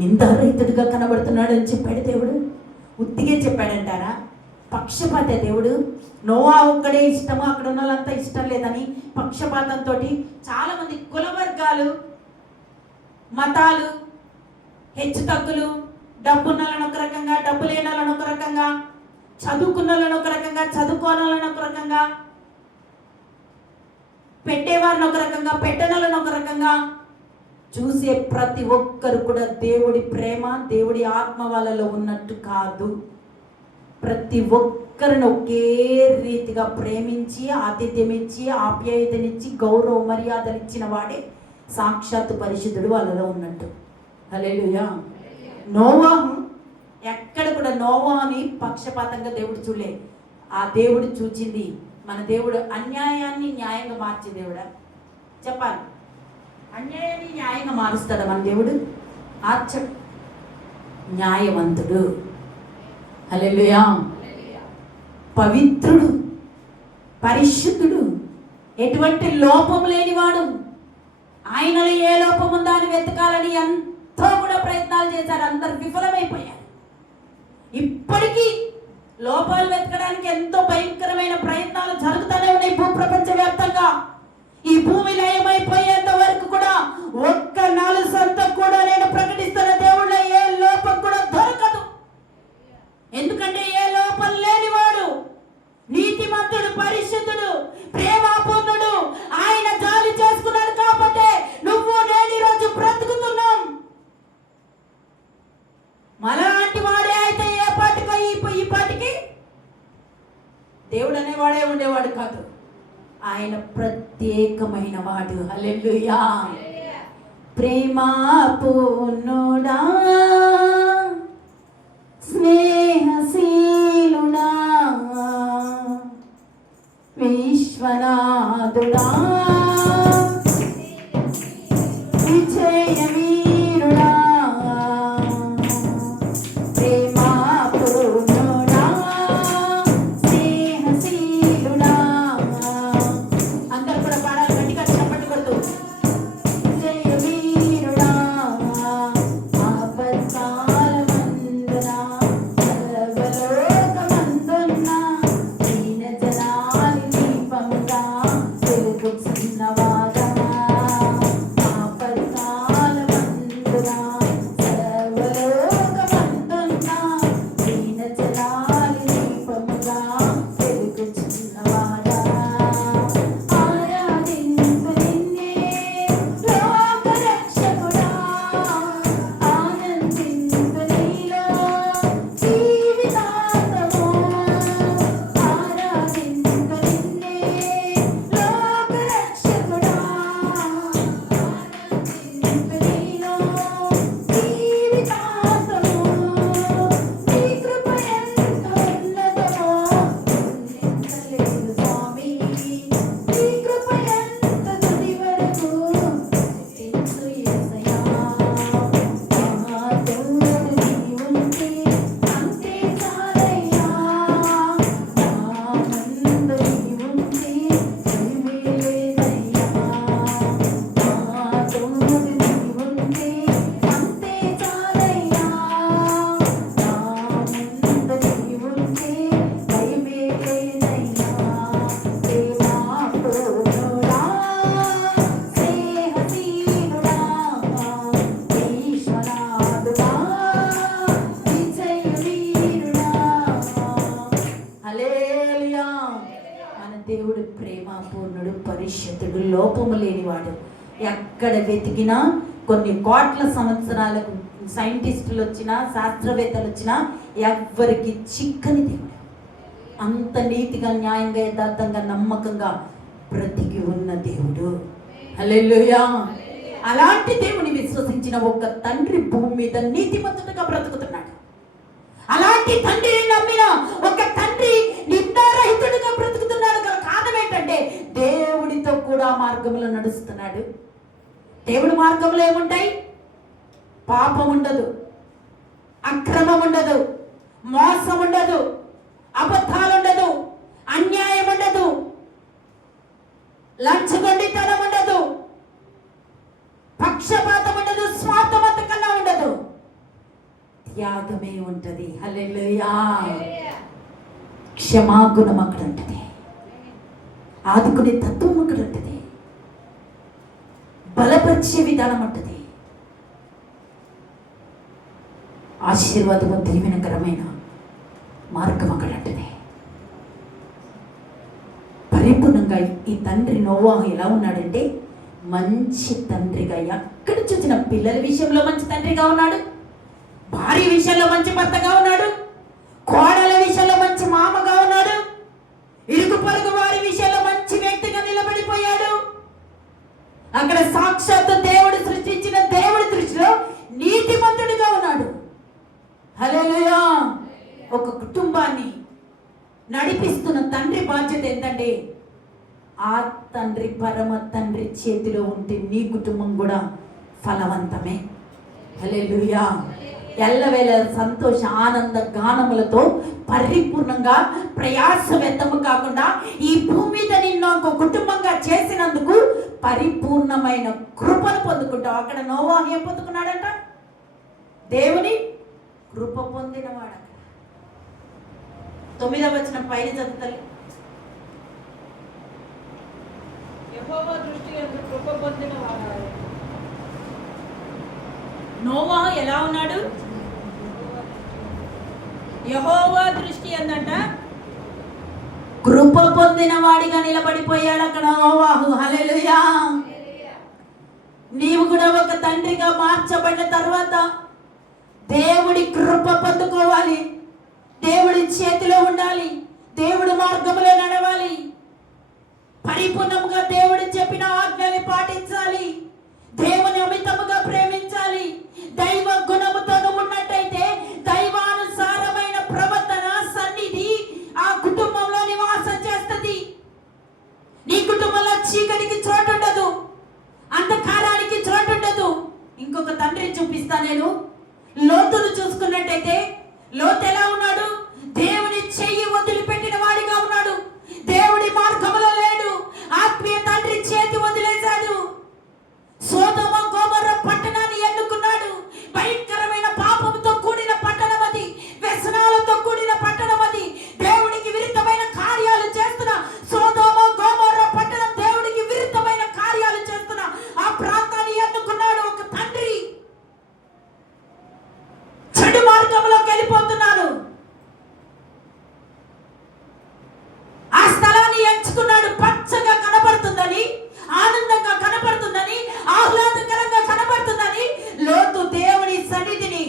నిందారహితుడిగా కనబడుతున్నాడని చెప్పాడు దేవుడు. ఉత్తిగే చెప్పాడంటారా? పక్షపాత దేవుడు. నోవా ఒక్కడే ఇష్టము, అక్కడ ఉన్న వాళ్ళంతా ఇష్టం లేదని పక్షపాతంతో చాలా మంది కుల వర్గాలు, మతాలు, హెచ్చు తగ్గులు, డబ్బున్న వాళ్ళని ఒక రకంగా, డబ్బు లేని వాళ్ళని ఒక రకంగా, చదువుకున్న వాళ్ళని ఒక రకంగా, చదువుకోని వాళ్ళని ఒక రకంగా, పెట్టేవారిని ఒక రకంగా, పెట్టనలను ఒక రకంగా చూసే ప్రతి ఒక్కరు కూడా దేవుడి ప్రేమ, దేవుడి ఆత్మ వాళ్ళలో ఉన్నట్టు కాదు. ప్రతి ఒక్కరిని ఒకే రీతిగా ప్రేమించి, ఆతిథ్యం ఇచ్చి, ఆప్యాయతనిచ్చి, గౌరవ మర్యాదలు ఇచ్చిన వాడే సాక్షాత్తు పరిశుద్ధుడు వాళ్ళలో ఉన్నట్టు. హల్లెలూయా. నోవాహు ఎక్కడ కూడా నోవాని పక్షపాతంగా దేవుడు చూడలే. ఆ దేవుడు చూచింది, మన దేవుడు అన్యాయాన్ని న్యాయంగా మార్చే దేవుడా? చెప్పాలి. అన్యాయాన్ని న్యాయంగా మారుస్తాడా మన దేవుడు? మార్చడు. న్యాయవంతుడు. హల్లెలూయా. పవిత్రుడు, పరిశుద్ధుడు, ఎటువంటి లోపం లేనివాడు. ఆయనలో ఏ లోపం ఉందా అని వెతకాలని ఎంతో కూడా ప్రయత్నాలు చేశారు, అందరు విఫలమైపోయారు. ఇప్పటికీ లోపాలు వెతకడానికి ఎంతో భయంకరమైన ప్రయత్నాలు జరుగుతూనే ఉన్నాయి భూప్రపంచ వ్యాప్తంగా. ఈ భూమి లయమైపోయేంత వరకు కూడా ఒక్క 4 సంతం కూడా నేను ప్రకటిస్తున్న దేవుళ్ళ ఏ లోపం కూడా దొరకదు. ఎందుకంటే ఏ లోపం లేనివాడు, నీతిమంతుడు, పరిశుద్ధుడు, ప్రేమాపూర్ణుడు, ఆయన జాలి చేసుకున్నాడు కాబట్టి నువ్వు నేను ఈరోజు బ్రతుకుతున్నాం. మనలాంటి వాడే అయితే ఏ పాటికో ఈ పాటికి దేవుడు అనేవాడే ఉండేవాడు కాదు. ఆయన ప్రత్యేకమైన వాడు. హల్లెలూయా. ప్రేమాపూర్ణుడా, స్నేహశీలుడా, విశ్వనాథుడా, విజయవీరుడా, ప్రేమాపూర్ణుడా, స్నేహశీలుడా. అందరూ కూడా పాడాలి గట్టిగా చప్పట్లు కొడుతూ. విజయవీరుడా, ఆపత్కాలమందున సర్వలోకమందున్న దీనజనాలి దీపముగా వెలుగుచున్నవాడా, ఆపత్కాలమందున సర్వలోకమందున్న దీనజనాలి దీపముగా వెలుగుచున్నవాడా. ఆరాధింతు నిన్నే లోకరక్షకుడా, ఆనందింతు నీలో జీవితాంతము. ఆరాధింతు నిన్నే లోకరక్షకుడా, ఆనందింతు నీలో జీవితాంతము. నీ కృప ఎంత ఉన్నతమో వర్ణించలేను స్వామి, నీ కృప ఎంత తుది వరకు వర్ణించు యేసయ్యా. నా తోడు నీ ఉంటే అంతే చాలయ్యా, నా ముందు నీ ఉంటే భయమే లేదయ్యా. నా తోడు నీ ఉంటే అంతే చాలయ్యా, నా ముందు నీ ఉంటే భయమే లేదయ్యా. ప్రేమాపూర్ణుడా, స్నేహశీలుడా, ఈశ్వరాదుడా, విజయవీరుడా. హల్లెలూయా. మన దేవుడు ప్రేమాపూర్ణుడు, పరిశుద్ధుడు, లోపము లేనివాడు. ఎక్కడ వెతికినా కొన్ని కోట్ల సంవత్సరాలకు సైంటిస్టులు వచ్చినా, శాస్త్రవేత్తలు వచ్చినా ఎవ్వరికి చిక్కని దేవుడు. అంత నీతిగా, న్యాయంగా, యథార్థంగా, నమ్మకంగా బ్రతికి ఉన్న దేవుడు. హల్లెలూయా. అలాంటి దేవుని విశ్వసించిన ఒక తండ్రి భూమి మీద నీతిమంతుడిగా బ్రతుకుతున్నాడు. అలాంటి తండ్రిని నమ్మిన ఒక తండ్రి నిందారహితుడిగా బ్రతుకుతున్నాడు. కారణం ఏంటంటే దేవుడితో కూడా మార్గంలో నడుస్తున్నాడు. దేవుడి మార్గంలో ఏముంటాయి? పాపం ఉండదు, అక్రమం ఉండదు, మోసం ఉండదు, అబద్ధాలు ఉండదు, అన్యాయం ఉండదు, లంచగొండితనం ఉండదు, పక్షపాతం ఉండదు, స్వార్థమత కన్నా ఉండదు. త్యాగమే ఉంటది. హల్లెలూయా. క్షమాగుణం అక్కడ ఉంటుంది, ఆదుకునే తత్వం అక్కడ ఉంటుంది, బలపరిచే విధానం ఉంటుంది, ఆశీర్వాదము దీవెనకరమైన మార్గం అక్కడ ఉంటుంది. పరిపూర్ణంగా ఈ తండ్రి నోవాహు ఎలా ఉన్నాడంటే మంచి తండ్రిగా, ఎక్కడ చూసిన పిల్లల విషయంలో మంచి తండ్రిగా ఉన్నాడు, భార్య విషయంలో మంచి భర్తగా ఉన్నాడు, కోడల విషయంలో మంచి మామగా ఉన్నాడు, ఇరుగు పొరుగు వారి విషయంలో మంచి వ్యక్తిగా నిలబడిపోయాడు. అక్కడ సాక్షాత్తు దేవుడు సృష్టించిన దేవుడి దృష్టిలో నీతిమంతుడిగా ఉన్నాడు. హల్లెలూయా. ఒక కుటుంబాన్ని నడిపిస్తున్న తండ్రి బాధ్యత ఏంటంటే ఆ తండ్రి పరమ తండ్రి చేతిలో ఉంటే నీ కుటుంబం కూడా ఫలవంతమే. హల్లెలూయా. ఎల్లవేళ సంతోష ఆనంద గానములతో పరిపూర్ణంగా ప్రయాస వ్యర్థము కాకుండా ఈ భూమి మీద నిన్ను ఒక కుటుంబంగా చేసినందుకు పరిపూర్ణమైన కృపను పొందుకుంటావు. అక్కడ నోవాహు ఏం పొందుకున్నాడంట? దేవుని కృప పొందినవాడు. 9వ వచనం పైన చదువుతారు. యెహోవా దృష్టి యందు కృప పొందినవాడు. నోవాహు ఎలా ఉన్నాడు? యెహోవా దృష్టి యందంట కృప పొందిన వాడిగా నిలబడిపోయాడు అక్కడ నోవాహు. హల్లెలూయా. నీవు కూడా ఒక తండ్రిగా మార్చబడిన తర్వాత దేవుడి కృప పొందుకోవాలి, దేవుడి చేతిలో ఉండాలి, దేవుడి మార్గంలో నడవాలి, పరిపూర్ణంగా దేవుడు చెప్పిన ఆజ్ఞల్ని పాటించాలి, దేవుని అమితముగా ప్రేమించాలి. దైవ గుణముతో ఉన్నట్టయితే దైవానుసారమైన ప్రవర్తన సన్నిధి ఆ కుటుంబంలో నివాసం చేస్తుంది. నీ కుటుంబంలో చీకటికి చోటు ఉండదు, అంధకారానికి చోటు ఉండదు. ఇంకొక తండ్రిని చూపిస్తా నేను. లోతును చూసుకున్నట్టయితే లోతు ఎలా ఉన్నాడు? దేవుని చెయ్యి వదిలిపెట్టిన వాడిగా ఉన్నాడు, దేవుడి మార్గంలో లేడు, ఆత్మీయ తండ్రి చేతి వదిలేశాడు. సొదొమ గొమొర్ర పట్టణాన్ని ఎన్నుకున్నాడు. భయంకరమైన పాపంతో కూడిన పట్టణం అది, వ్యసనాలతో కూడిన పట్టణం అది, దేవుడికి విరుద్ధమైన కార్యాలు చేస్తున్న సొదొమ గొమొర్ర పట్టణం, దేవుడికి విరుద్ధమైన కార్యాలు చేస్తున్న ఆ ప్రాంతాన్ని ఎన్నుకున్నాడు ఒక తండ్రి. చెడు మార్గంలోకి వెళ్ళిపోతున్నారు, ఆ స్థలాన్ని ఎంచుకున్నాడు. పచ్చగా కనబడుతుందని, ఆనందంగా కనబడుతుందని, ఆహ్లాదకరంగా కనబడుతుందని లోతు దేవుని సన్నిధిని,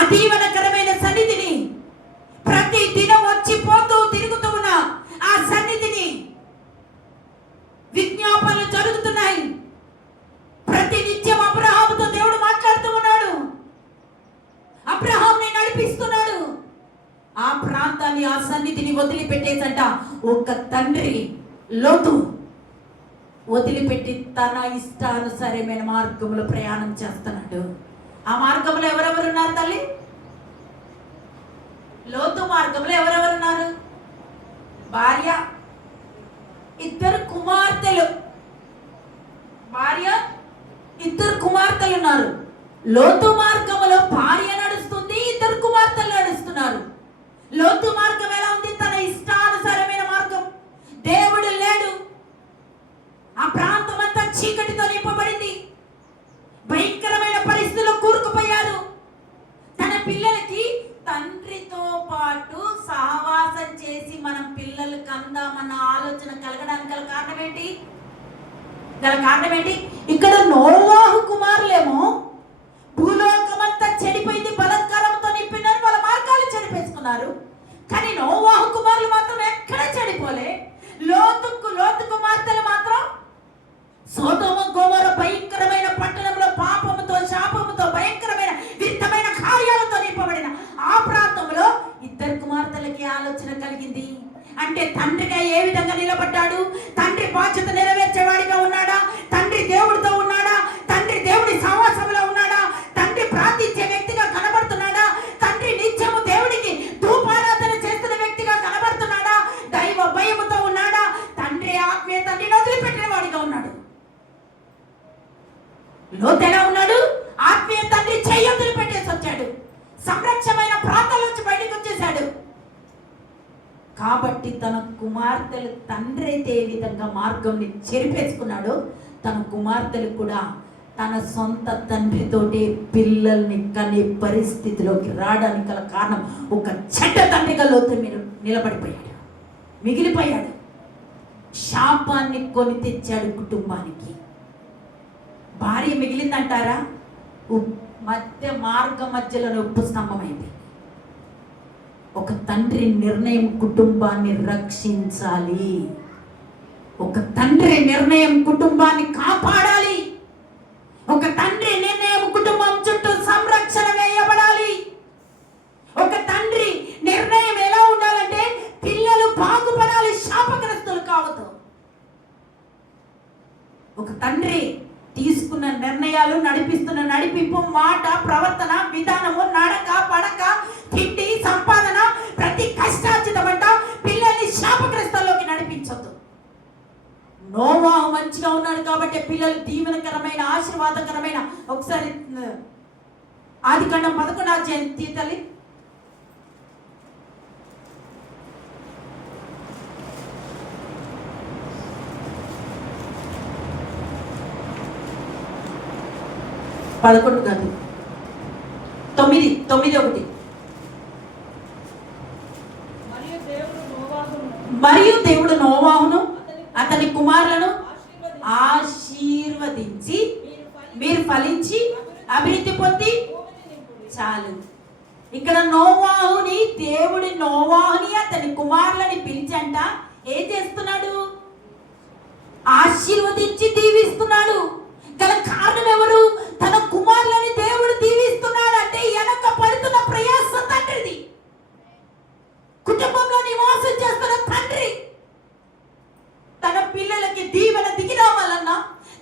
అదీవనకరమైన సన్నిధిని, ప్రతి దినం వచ్చి పోతూ తిరుగుతూ ఉన్న ఆ సన్నిధిని, విజ్ఞాపనలు జరుగుతున్నాయి. ప్రతి నిత్యం అబ్రహాముతో దేవుడు మాట్లాడుతూ ఉన్నాడు, అబ్రహాంని నడిపిస్తున్నాడు. ఆ ప్రాంతాన్ని, ఆ సన్నిధిని వదిలిపెట్టేసంట ఒక తండ్రి లోతు వదిలిపెట్టి తన ఇష్టానుసారమైన మార్గంలో ప్రయాణం చేస్తున్నాడు. ఆ మార్గంలో ఎవరెవరు ఉన్నారు తల్లి? లోతు మార్గంలో ఎవరెవరు ఉన్నారు? భార్య, ఇద్దరు కుమార్తెలు. భార్య, ఇద్దరు కుమార్తెలు ఉన్నారు. లోతు మార్గంలో భార్య నడుస్తుంది, ఇద్దరు కుమార్తెలు నడుస్తున్నారు. లోతు మార్గం ఎలా ఉంది? తన ఇష్టానుసారమైన మార్గం. దేవుడు లేడు, ఆ ప్రాంతం అంతా చీకటితో నింపబడింది, భయంకరమైన పరిస్థితుల్లో కూరుకుపోయారు. తన పిల్లలకి తండ్రితో పాటు సహవాసం చేసి మనం పిల్లలకు అందామన్న ఆలోచన కలగడానికి గల కారణం ఏంటి? ఇక్కడ నోవాహు కుమారులేమో భూలోకమంతా చెడిపోయింది, బలత్కారంతో నింపినారు, వాళ్ళ మార్గాలు చెడిపేసుకున్నారు. కానీ నోవాహు కుమారులు మాత్రం ఎక్కడ చెడిపోలే. లోతు కుమార్తెలు మాత్రం సొదొమ గొమొర్ర భయంకరమైన పట్టణంలో పాపముతో, శాపముతో, భయంకరమైన విరుద్ధమైన కార్యాలతో నింపబడిన ఆ ప్రాంతంలో ఇద్దరు కుమార్తెలకి ఆలోచన కలిగింది. అంటే తండ్రిగా ఏ విధంగా నిలబడ్డాడు? తండ్రి బాధ్యత నెరవేర్చేవాడిగా ఉన్నాడా? తండ్రి దేవుడితో ఉన్నాడా? తండ్రి దేవుడి సహవాసంలో ఉన్నాడా? తండ్రి ప్రార్థించే వ్యక్తిగా కనబడుతున్నాడా? తండ్రి నిత్యము దేవుడికి ధూపారాధన చేస్తున్న వ్యక్తిగా కనబడుతున్నాడా? దైవ భయముతో ఉన్నాడా? తండ్రి ఆత్మీయ తండ్రిని వదిలిపెట్టిన వాడిగా ఉన్నాడు. లోతు ఎలా ఉన్నాడు? ఆత్మీయ తండ్రి చెయ్యి వదిలిపెట్టేసి వచ్చాడు, సంరక్షమైన ప్రాంతాల నుంచి బయటకు వచ్చేసాడు. కాబట్టి తన కుమార్తెలు తండ్రి అయితే ఏ విధంగా మార్గంని చెరిపేసుకున్నాడో తన కుమార్తెలు కూడా తన సొంత తండ్రితోటి పిల్లల్ని కనే పరిస్థితిలోకి రావడానికి గల కారణం ఒక చెడ్డ తండ్రిగా లోతు మీరు నిలబడిపోయాడు, మిగిలిపోయాడు. శాపాన్ని కొని తెచ్చాడు కుటుంబానికి. భార్య మిగిలిందంటారా? మధ్యలోనే ఉప్పు స్తంభమైంది. ఒక తండ్రి నిర్ణయం కుటుంబాన్ని రక్షించాలి. ఒక తండ్రి నిర్ణయం కుటుంబాన్ని కాపాడాలి. ఒక తండ్రి నిర్ణయం కుటుంబం చుట్టూ సంరక్షణ వేయబడాలి. ఒక తండ్రి నిర్ణయం ఎలా ఉండాలంటే పిల్లలు బాగుపడాలి, శాపగ్రస్తులు కావద్దు. ఒక తండ్రి తీసుకున్న నిర్ణయాలు, నడిపిస్తున్న నడిపింపు, మాట, ప్రవర్తన, విధానము, నడక, పడక, తిండి, సంపాదన, ప్రతి కష్టార్జితమంట పిల్లల్ని శాపగ్రస్తాల్లోకి నడిపించొద్దు. నోవాహు మంచిగా ఉన్నాడు కాబట్టి పిల్లలు దీవెనకరమైన, ఆశీర్వాదకరమైన. ఒకసారి ఆదికాండం 11 తల్లి. కాదు 9:1. మరియు దేవుడు నోవాహును అతని కుమారులను ఆశీర్వదించి మీరు ఫలించి అభివృద్ధి పొంది. చాలు. ఇక్కడ దేవుడి నోవాహుని అతని కుమారులని పిలిచంట ఏం చేస్తున్నాడు? ఆశీర్వదించి దీవిస్తున్నాడు. గల కారణం ఎవరు? తన కుమారులని దేవుడు దీవిస్తున్నాడు అంటే వెనక పడుతున్న ప్రయాస తండ్రిది. కుటుంబంలో నివాసం చేస్తున్న తండ్రి తన పిల్లలకి దీవెన దిగి రావాలన్నా,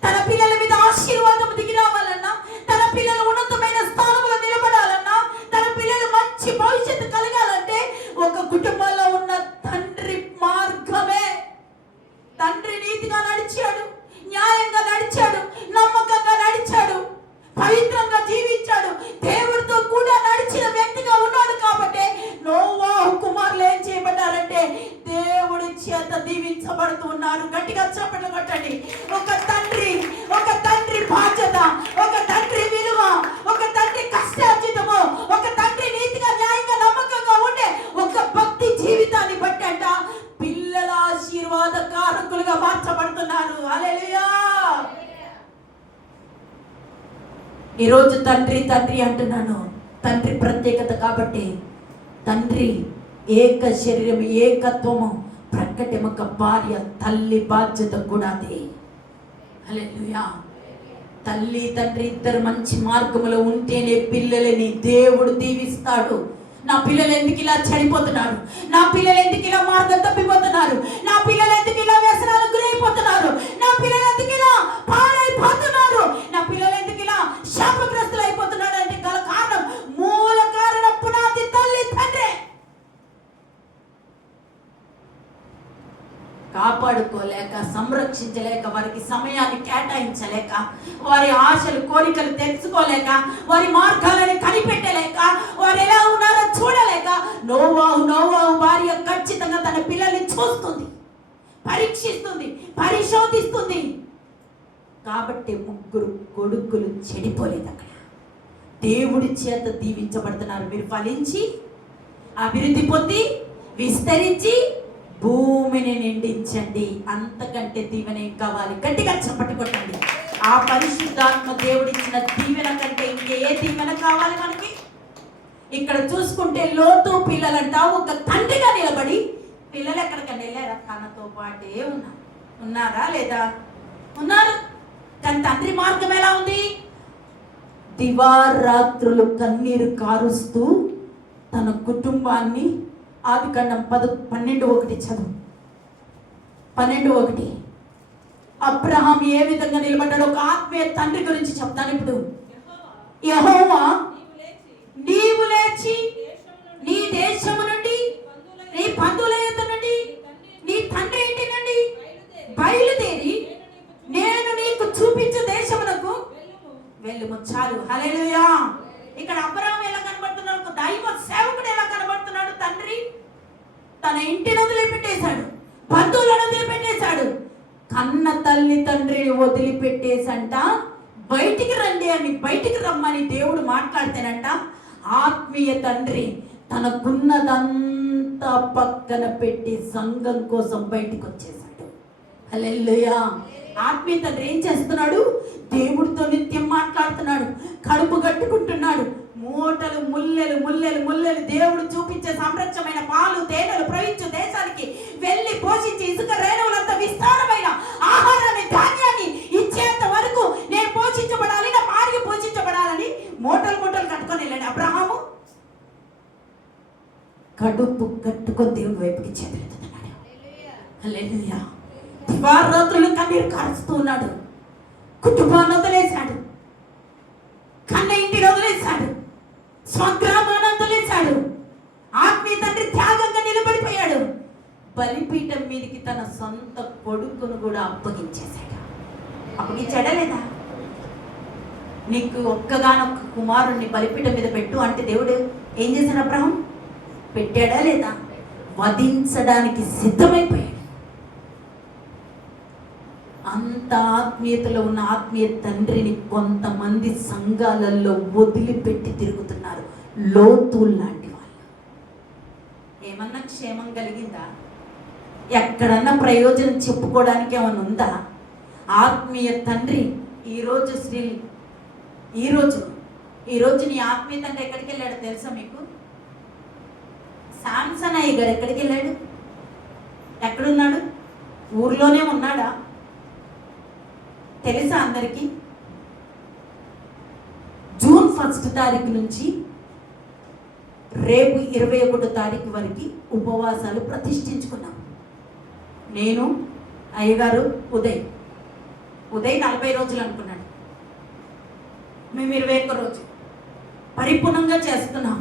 తన పిల్లల మీద ఆశీర్వాదం దిగి రావాలన్నా, తన పిల్లలు ఉన్నతమైన స్థానంలో నిలబడాలన్నా, తన పిల్లలు మంచి భవిష్యత్తు కలగాలంటే ఒక కుటుంబంలో ఉన్న తండ్రి మార్గమే. తండ్రి నీతిగా నడిచాడు, న్యాయంగా నడిచాడు, నమ్మకంగా నడిచాడు, పవిత్రంగా జీవించాడు, దేవుడితో కూడా నడిచిన వ్యక్తిగా ఉన్నాడు. కాబట్టి నోవాహు కుమారులు ఏం చేయబడ్డారంటే దేవుడి చేత దీవించబడుతున్నారు. గట్టిగా చప్పట్లు కొట్టండి. ఒక తండ్రి బాధ్యత, ఒక తండ్రి విలువ, ఒక తండ్రి కష్టార్జితము, ఒక తండ్రి నీతిగా, న్యాయంగా, నమ్మకంగా ఉండే ఒక భక్తి జీవితాన్ని బట్టి అంట పిల్లల ఆశీర్వాదకారకులుగా మార్చబడుతున్నారు. హల్లెలూయా. ఈరోజు తండ్రి అంటున్నాను. తండ్రి ప్రత్యేకత కాబట్టి తండ్రి ఏక శరీరం, ఏకత్వము, ప్రక్కటెముక భార్య, తల్లి బాధ్యత కూడా అదే. హల్లెలూయా. తల్లి తండ్రి ఇద్దరు మంచి మార్గంలో ఉంటేనే పిల్లలని దేవుడు దీవిస్తాడు. నా పిల్లలు ఎందుకు ఇలా చనిపోతున్నారు? నా పిల్లలు ఎందుకు ఇలా మార్గం తప్పిపోతున్నారు? నా పిల్లలు ఎందుకు ఇలా వ్యసనాలకు గురైపోతున్నారు? నా పిల్లలు ఎందుకు ఇలా పాడైపోతున్నారు? నా పిల్లలు ఎందుకు ఇలా శాపగ్రస్తులు అయిపోతున్నారు అంటే గల కారణం, మూల కారణం పునాది తల్లి తండ్రి. కాపాడుకోలేక, సంరక్షించలేక, వారికి సమయాన్ని కేటాయించలేక, వారి ఆశలు, కోరికలు తెలుసుకోలేక, వారి మార్గాలను కనిపెట్టలేక, వారు ఎలా ఉన్నారో చూడలేక నోవాహు భార్య ఖచ్చితంగా తన పిల్లల్ని చూస్తుంది, పరీక్షిస్తుంది, పరిశోధిస్తుంది. కాబట్టి 3 కొడుకులు చెడిపోలేదు. అక్కడ దేవుడి చేత దీవించబడుతున్నారు. మీరు ఫలించి అభివృద్ధి పొంది విస్తరించి భూమిని నిండించండి. అంతకంటే దీవెన ఏం కావాలి? గట్టిగా చప్పటి కొట్టండి. ఆ పరిశుద్ధాత్మ దేవుడిచ్చిన దీవెన కంటే ఇంకే దీవెన కావాలి మనకి? ఇక్కడ చూసుకుంటే లోతు పిల్లలంట ఒక తండ్రిగా నిలబడి, పిల్లలు ఎక్కడికన్నా వెళ్ళారా? తనతో పాటే ఉన్నారా లేదా? ఉన్నారు. కానీ తండ్రి మార్గం ఎలా ఉంది? దివారాత్రులు కన్నీరు కారుస్తూ తన కుటుంబాన్ని, ఆదికాండం 12:1 చదువు. 12:1. అబ్రహాం ఏ విధంగా నిలబడ్డాడు? ఒక ఆత్మీయ తండ్రి గురించి చెప్తాను ఇప్పుడు. యెహోవా నీవు లేచి నీ దేశము నుండి, నీ బంధువుల యొద్ద నుండి, నీ తండ్రి ఇంటి నుండి బయలుదేరి నేను నీకు చూపించే దేశమునకు వెళ్ళుము. చాలు. హల్లెలూయా. ఇక్కడ అబ్రహాం ఎలా కనబడుతున్నాడు? ఒక దైవ సేవకుడు ఎలా కనబడుతున్నాడు? తండ్రి తన ఇంటిని వదిలిపెట్టేశాడు, బంధువులను వదిలిపెట్టేశాడు, కన్న తల్లి తండ్రిని వదిలిపెట్టేసంట బయటికి రండి అని, బయటికి రమ్మని దేవుడు మాట్లాడితేనంట ఆత్మీయ తండ్రి తనకున్నదంతా పక్కన పెట్టి సంఘం కోసం బయటికి వచ్చేసాడు. హల్లెలూయా. ఆత్మీయ తండ్రి ఏం చేస్తున్నాడు? దేవుడితో నిత్యం మాట్లాడుతున్నాడు, కడుపు కట్టుకుంటున్నాడు. మూటలు ముల్లెలు ముల్లెలు ముల్లెలు దేవుడు చూపించే సంరక్షమైన పాలు తేనెలు ప్రవహించు దేశానికి వెళ్ళి పోషించి ఇసుక రేణువులంత విస్తారమైన ఆహారాన్ని ధాన్యాన్ని ఇచ్చేంత వరకు నేను పోషించబడాలి, నా భార్య పోషించబడాలని మూటలు మూటలు కట్టుకొని వెళ్ళాడు అబ్రహాము. కడుపు కట్టుకొని దేవుడి వైపుకి చేతులెత్తుతున్నాడు. హల్లెలూయా. దివారాత్రులు కన్నీరు కారుస్తూ ఉన్నాడు. కుటుంబాన్ని వదిలేశాడు, కన్న ఇంటిని వదిలేశాడు, స్వగ్రామాన్ని వదిలేశాడు. ఆత్మీయ తండ్రి త్యాగంగా నిలబడిపోయాడు. బలిపీఠం మీదకి తన సొంత కొడుకును కూడా అప్పగించేశాడు. అప్పగించాడా లేదా? నీకు ఒక్కగానొక్క కుమారుణ్ణి బలిపీఠం మీద పెట్టు అంటే దేవుడు ఏం చేశాడు? అబ్రహం పెట్టాడా లేదా? వధించడానికి సిద్ధమైపోయాడు. అంత ఆత్మీయతలో ఉన్న ఆత్మీయ తండ్రిని కొంతమంది సంఘాలలో వదిలిపెట్టి తిరుగుతున్నారు. లోతు లాంటి వాళ్ళు. ఏమన్నా క్షేమం కలిగిందా? ఎక్కడన్నా ప్రయోజనం చెప్పుకోవడానికి ఏమన్నా ఉందా? ఆత్మీయ తండ్రి ఈరోజు నీ ఆత్మీయ తండ్రి ఎక్కడికి వెళ్ళాడు తెలుసా మీకు? శాంసన్ అయ్య గారు ఎక్కడికి వెళ్ళాడు? ఎక్కడున్నాడు? ఊర్లోనే ఉన్నాడా? తెలుసా అందరికీ? జూన్ 1 తారీఖు నుంచి రేపు 21 తారీఖు వరకు ఉపవాసాలు ప్రతిష్ఠించుకున్నాం. నేను, అయ్యగారు, ఉదయ్ 40 రోజులు అనుకున్నాడు, మేము 21 రోజు పరిపూర్ణంగా చేస్తున్నాం.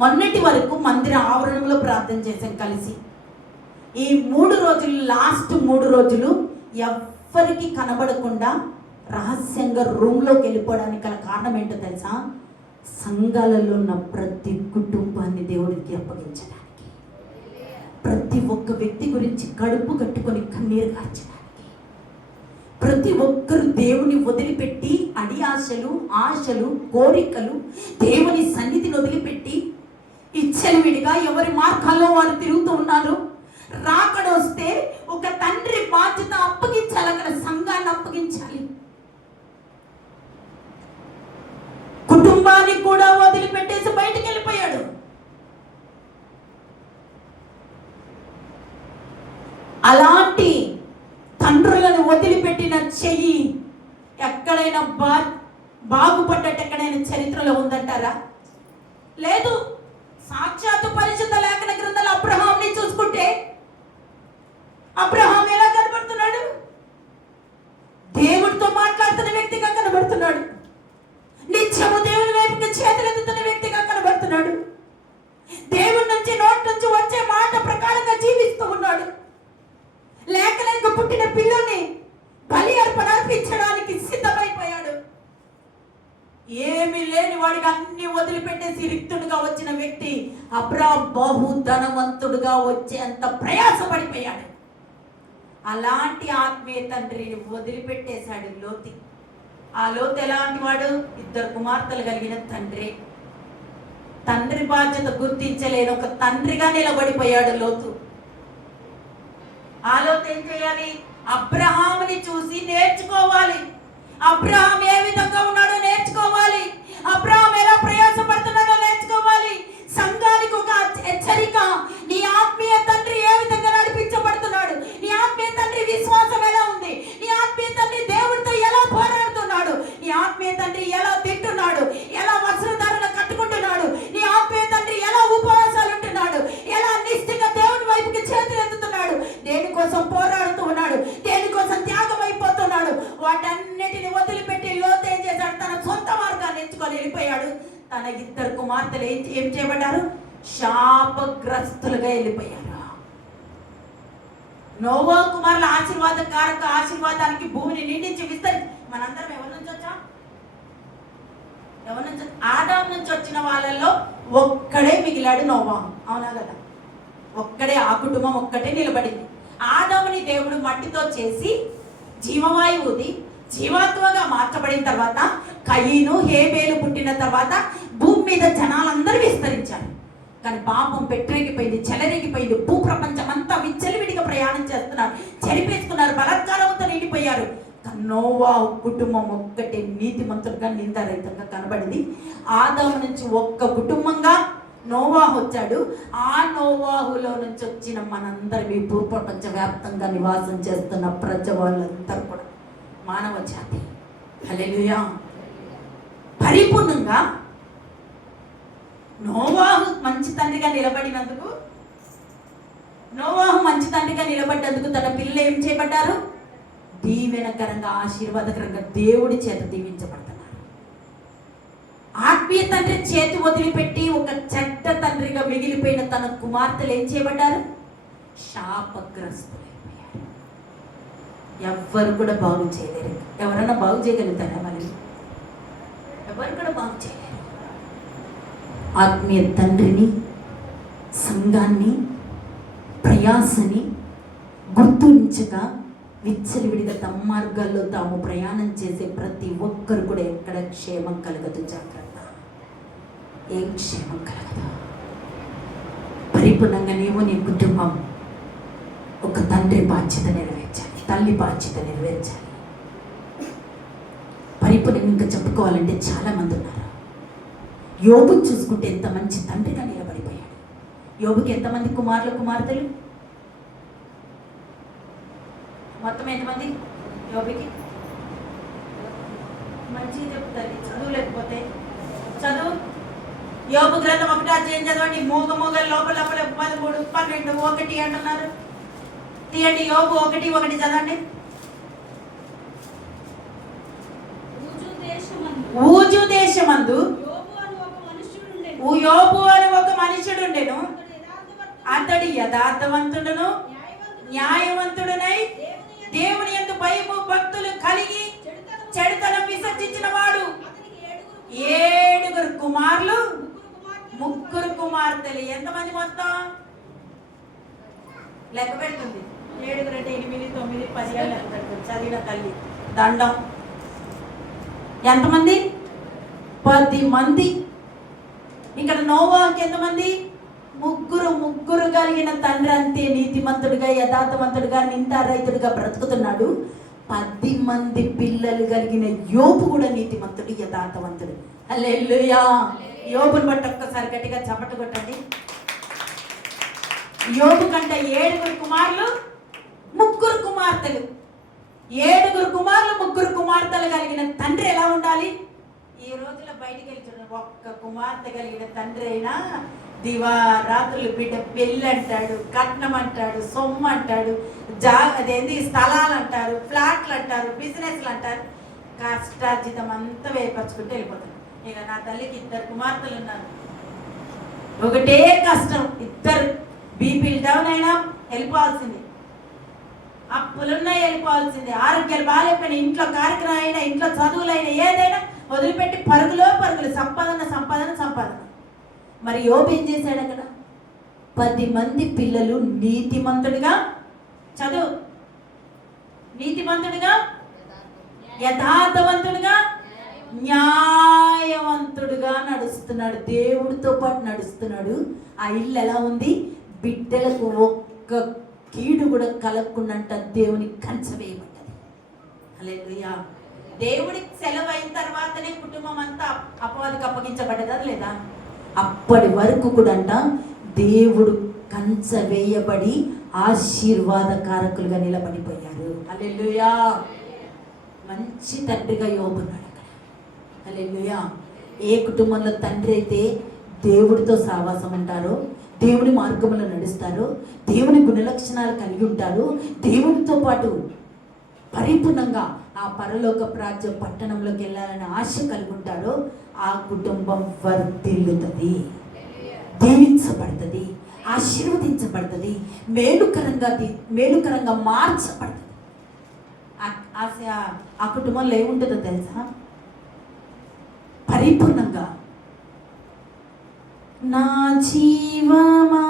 మొన్నటి వరకు మందిర ఆవరణంలో ప్రార్థన చేసాం కలిసి. ఈ 3 రోజులు, లాస్ట్ 3 రోజులు ఎవ్వరికి కనబడకుండా రహస్యంగా రూమ్లోకి వెళ్ళిపోవడానికి గల కారణం ఏంటో తెలుసా? సంఘాలలో ఉన్న ప్రతి కుటుంబాన్ని దేవుడికి అప్పగించడానికి, ప్రతి ఒక్క వ్యక్తి గురించి కడుపు కట్టుకొని కన్నీరు కార్చడానికి, ప్రతి ఒక్కరు దేవుని వదిలిపెట్టి ఆశలు కోరికలు దేవుని సన్నిధిని వదిలిపెట్టి ఇచ్చలవిడిగా ఎవరి మార్గాల్లో వారు తిరుగుతూ ఉన్నారు. రాకడొస్తే ఒక తండ్రి బాధ్యత అప్పగించాలి, అక్కడ సంఘాన్ని అప్పగించాలి. కుటుంబాన్ని కూడా వదిలిపెట్టేసి బయటికి వెళ్ళిపోయాడు. అలాంటి తండ్రులను వదిలిపెట్టిన చెయ్యి ఎక్కడైనా బాగుపడ్డట్టు ఎక్కడైనా చరిత్రలో ఉందంటారా? లేదు. సాక్షాత్తు పరిశుద్ధ లేఖన గ్రంథాలు అబ్రహాంని చూసుకుంటే అబ్రహాం ఎలా కనబడుతున్నాడు? దేవుడితో మాట్లాడుతున్న వ్యక్తిగా కనబడుతున్నాడు. నిత్యము దేవుని వైపుకి చేతులెత్తుతున్న వ్యక్తిగా కనబడుతున్నాడు. దేవుడి నుంచి నోటి నుంచి వచ్చే మాట ప్రకారంగా జీవిస్తూ ఉన్నాడు. లేక పుట్టిన పిల్లని బలి అర్పించడానికి సిద్ధమైపోయాడు. ఏమీ లేని వాడికి అన్ని వదిలిపెట్టేసి రిక్తుడుగా వచ్చిన వ్యక్తి అబ్రహాం బహు ధనవంతుడుగా వచ్చేంత ప్రయాసపడిపోయాడు. అలాంటి ఆత్మీయ తండ్రిని వదిలిపెట్టేశాడు లోతు. ఆ లోతు ఎలాంటి వాడు? 2 కుమార్తెలు కలిగిన తండ్రి బాధ్యత గుర్తించలేని ఒక తండ్రిగా నిలబడిపోయాడు లోతు. ఆ లోతు ఏం చేయాలి? అబ్రహాముని చూసి నేర్చుకోవాలి. అబ్రహాం ఏ విధంగా ఉన్నాడో నేర్చుకోవాలి. అబ్రహాం ఎలా ప్రయాసపడుతున్నాడో నేర్చుకోవాలి. సంఘానికి ఒక హెచ్చరిక, నీ ఆత్మీయ తండ్రి ఏ విధంగా నడిపించబడుతున్నాడు, నీ ఆత్మీయ తండ్రి విశ్వాసం ఎలా ఉంది, నీ ఆత్మీయ తండ్రి దేవుడితో ఎలా పోరాడుతున్నాడు, నీ ఆత్మీయ తండ్రి ఎలా తింటున్నాడు, ఎలా వస్త్రధారణ కట్టుకుంటున్నాడు, నీ ఆత్మీయ తండ్రి ఎలా ఉపవాసాలు ఉంటున్నాడు, ఎలా నిష్ఠగా దేవుని వైపుకి చేతులు ఎత్తుతున్నాడు, దేనికోసం పోరాడుతూ ఉన్నాడు, దేనికోసం త్యాగం అయిపోతున్నాడు. వాటన్నిటిని వదిలిపెట్టి లోతు ఏం చేశాడు? తన సొంత మార్గాన్ని ఎంచుకొని వెళ్ళిపోయాడు. తన 2 కుమార్తెలు ఏం చేయబడ్డారు? శాపగ్రస్తులుగా వెళ్ళిపోయారు. నోవా కుమారుల ఆశీర్వాదానికి భూమిని నిండించి విస్తరించి మనందరం ఎవరి నుంచి వచ్చాం? ఆదాం నుంచి వచ్చిన వాళ్ళల్లో ఒక్కడే మిగిలాడు నోవా. అవునా కదా? ఒక్కడే, ఆ కుటుంబం ఒక్కటే నిలబడింది. ఆదాముని దేవుడు మట్టితో చేసి జీవవాయువు ఊది జీవాత్మగా మార్చబడిన తర్వాత, కయీను హేబేలు పుట్టిన తర్వాత భూమి మీద జనాలందరూ విస్తరించారు. కానీ పాపం పెట్టరేగిపోయింది, చెలరేగిపోయింది. భూప్రపంచం అంతా విచ్చలవిడిగా ప్రయాణం చేస్తున్నారు, చెరిపేసుకున్నారు, బలాత్కారంతో నిండిపోయారు. నోవాహు కుటుంబం ఒక్కటే నీతిమంతుడుగా నిందారహితంగా కనబడింది. ఆదాము నుంచి ఒక్క కుటుంబంగా నోవాహు వచ్చాడు. ఆ నోవాహులో నుంచి వచ్చిన మనందరం ఈ భూప్రపంచ వ్యాప్తంగా నివాసం చేస్తున్న ప్రజ వాళ్ళందరూ కూడా మానవ జాతి. హల్లెలూయా. పరిపూర్ణంగా నోవాహు మంచి తండ్రిగా నిలబడినందుకు, నోవాహు మంచి తండ్రిగా నిలబడ్డందుకు తన పిల్లలు ఏం చేయబడ్డారు? దీవెనకరంగా, ఆశీర్వాదకరంగా దేవుడి చేత దీవించబడుతున్నారు. ఆత్మీయ తండ్రి చేతి వదిలిపెట్టి ఒక చెడ్డ తండ్రిగా మిగిలిపోయిన తన కుమార్తెలు ఏం చేయబడ్డారు? శాపగ్రస్తులైపోయారు. ఎవ్వరు కూడా బాగు చేయలేరు. ఎవరన్నా బాగు చేయగలుగుతారా? మరి ఎవరు కూడా బాగు చేయలేరు. ఆత్మీయ తండ్రిని, సంఘాన్ని, ప్రయాసని గుర్తుంచగా విచ్చలవిడిగా తమ మార్గాల్లో తాము ప్రయాణం చేసే ప్రతి ఒక్కరు కూడా ఎక్కడ క్షేమం కలగదు. జాగ్రత్త, ఏం క్షేమం కలగదు. పరిపూర్ణంగా నీవు, నీ కుటుంబం ఒక తండ్రి బాధ్యత నెరవేర్చాలి, తల్లి బాధ్యత నెరవేర్చాలి. పరిపూర్ణంగా ఇంకా చెప్పుకోవాలంటే చాలా మంది ఉన్నారు. యోబు చూసుకుంటే ఎంత మంచి తండ్రిగా నిలబడిపోయాడు. యోబుకి ఎంతమంది కుమారులు, కుమార్తెలు? మొత్తం ఎంతమంది యోబుకి? మంచిగా చెప్తుంది, చదువు లేకపోతే చదువు. యోబు గ్రంథం 1వ అధ్యాయం చదవండి. మూగ లోపల 13, 12, 1 అంటున్నారు. తీయండి, యోబు 1:1 చదవండి. ఊజు దేశమందు యోబు అని ఒక మనుషుడు ఉండెను. అతడు యథార్థవంతుడును న్యాయవంతుడునై దేవుని యందు భయము భక్తులు కలిగి చెడుతనం విసర్జించిన వాడు. 7 కుమారులు, 3 కుమార్తెలు. ఎంతమంది మొత్తం? లెక్క పెడుతుంది. 7 అంటే 8, 9, 10 లెక్క పెడుతుంది. చదివిన తల్లి దండం. ఎంతమంది? 10 మంది. ఇక్కడ నోవాహుకి ఎంతమంది? 3 కలిగిన తండ్రి. అంతే నీతిమంతుడిగా, యథార్థవంతుడిగా, నిందారహితుడిగా బ్రతుకుతున్నాడు. 10 మంది పిల్లలు కలిగిన యోబు కూడా నీతిమంతుడు, యథార్థవంతుడు. హల్లెలూయా. యోబుని బట్టి ఒక్కసారి గట్టిగా చప్పట్లు కొట్టండి. యోబు కంటే 7 కుమారులు, 3 కుమార్తెలు. 7 కుమారులు, 3 కుమార్తెలు కలిగిన తండ్రి ఎలా ఉండాలి? ఈ రోజులో బయటికి వెళ్ళి చూడండి, ఒక్క కుమార్తె కలిగిన తండ్రి అయినా దివారాత్రులు బిడ్డ పెళ్ళి అంటాడు, కట్నం అంటాడు, సొమ్ము అంటాడు, అదేంటి స్థలాలు అంటారు, ఫ్లాట్లు అంటారు, బిజినెస్లు అంటారు. కష్టార్జితం అంతా వేపరుచుకుంటూ వెళ్ళిపోతాడు. ఇక నా తల్లికి 2 కుమార్తెలు ఉన్నారు. ఒకటే కష్టం, 2 బీపీలు డౌన్ అయినా వెళ్ళిపోవాల్సింది, అప్పులున్నా వెళ్ళిపోవాల్సింది, ఆరోగ్యాలు బాగాలేకపోయినా, ఇంట్లో కార్యక్రమం అయినా, ఇంట్లో చదువులైనా, ఏదైనా వదిలిపెట్టి పరుగులో పరుగులు, సంపాదన సంపాదన సంపాదన. మరి యోబు ఏం చేశాడు? అక్కడ 10 మంది పిల్లలు నీతిమంతుడిగా, చదువు, నీతిమంతుడిగా, యథార్థవంతుడిగా, న్యాయవంతుడిగా నడుస్తున్నాడు. దేవుడితో పాటు నడుస్తున్నాడు. ఆ ఇల్లు ఎలా ఉంది? బిడ్డలకు ఒక్క కీడు కూడా కలగకుండా దేవుని కంచె వేయబడ్డది. హల్లెలూయా. దేవుడికి సెలవు అయిన తర్వాతనే కుటుంబం అంతా అపవాదికి అప్పగించబడ్డదా లేదా? అప్పటి వరకు కూడా అంట దేవుడు కంచె వేయబడి ఆశీర్వాదకారకులుగా నిలబడిపోయారు. హల్లెలూయా. మంచి తండ్రిగా యోబున్నాడు అక్కడ. హల్లెలూయా. ఏ కుటుంబంలో తండ్రి అయితే దేవుడితో సావాసం ఉంటారో, దేవుని మార్గంలో నడుస్తారో, దేవుని గుణలక్షణాలు కలిగి ఉంటారు, దేవునితో పాటు పరిపూర్ణంగా ఆ పరలోక రాజ్య పట్టణంలోకి వెళ్ళాలని ఆశ కలిగి ఉంటారో, ఆ కుటుంబం వర్ధిల్లుతుంది, దీవించబడుతుంది, ఆశీర్వదించబడుతుంది, మేలుకరంగా మార్చబడుతుంది. ఆ కుటుంబంలో ఏముంటుందో తెలుసా? పరిపూర్ణంగా నా జీవమా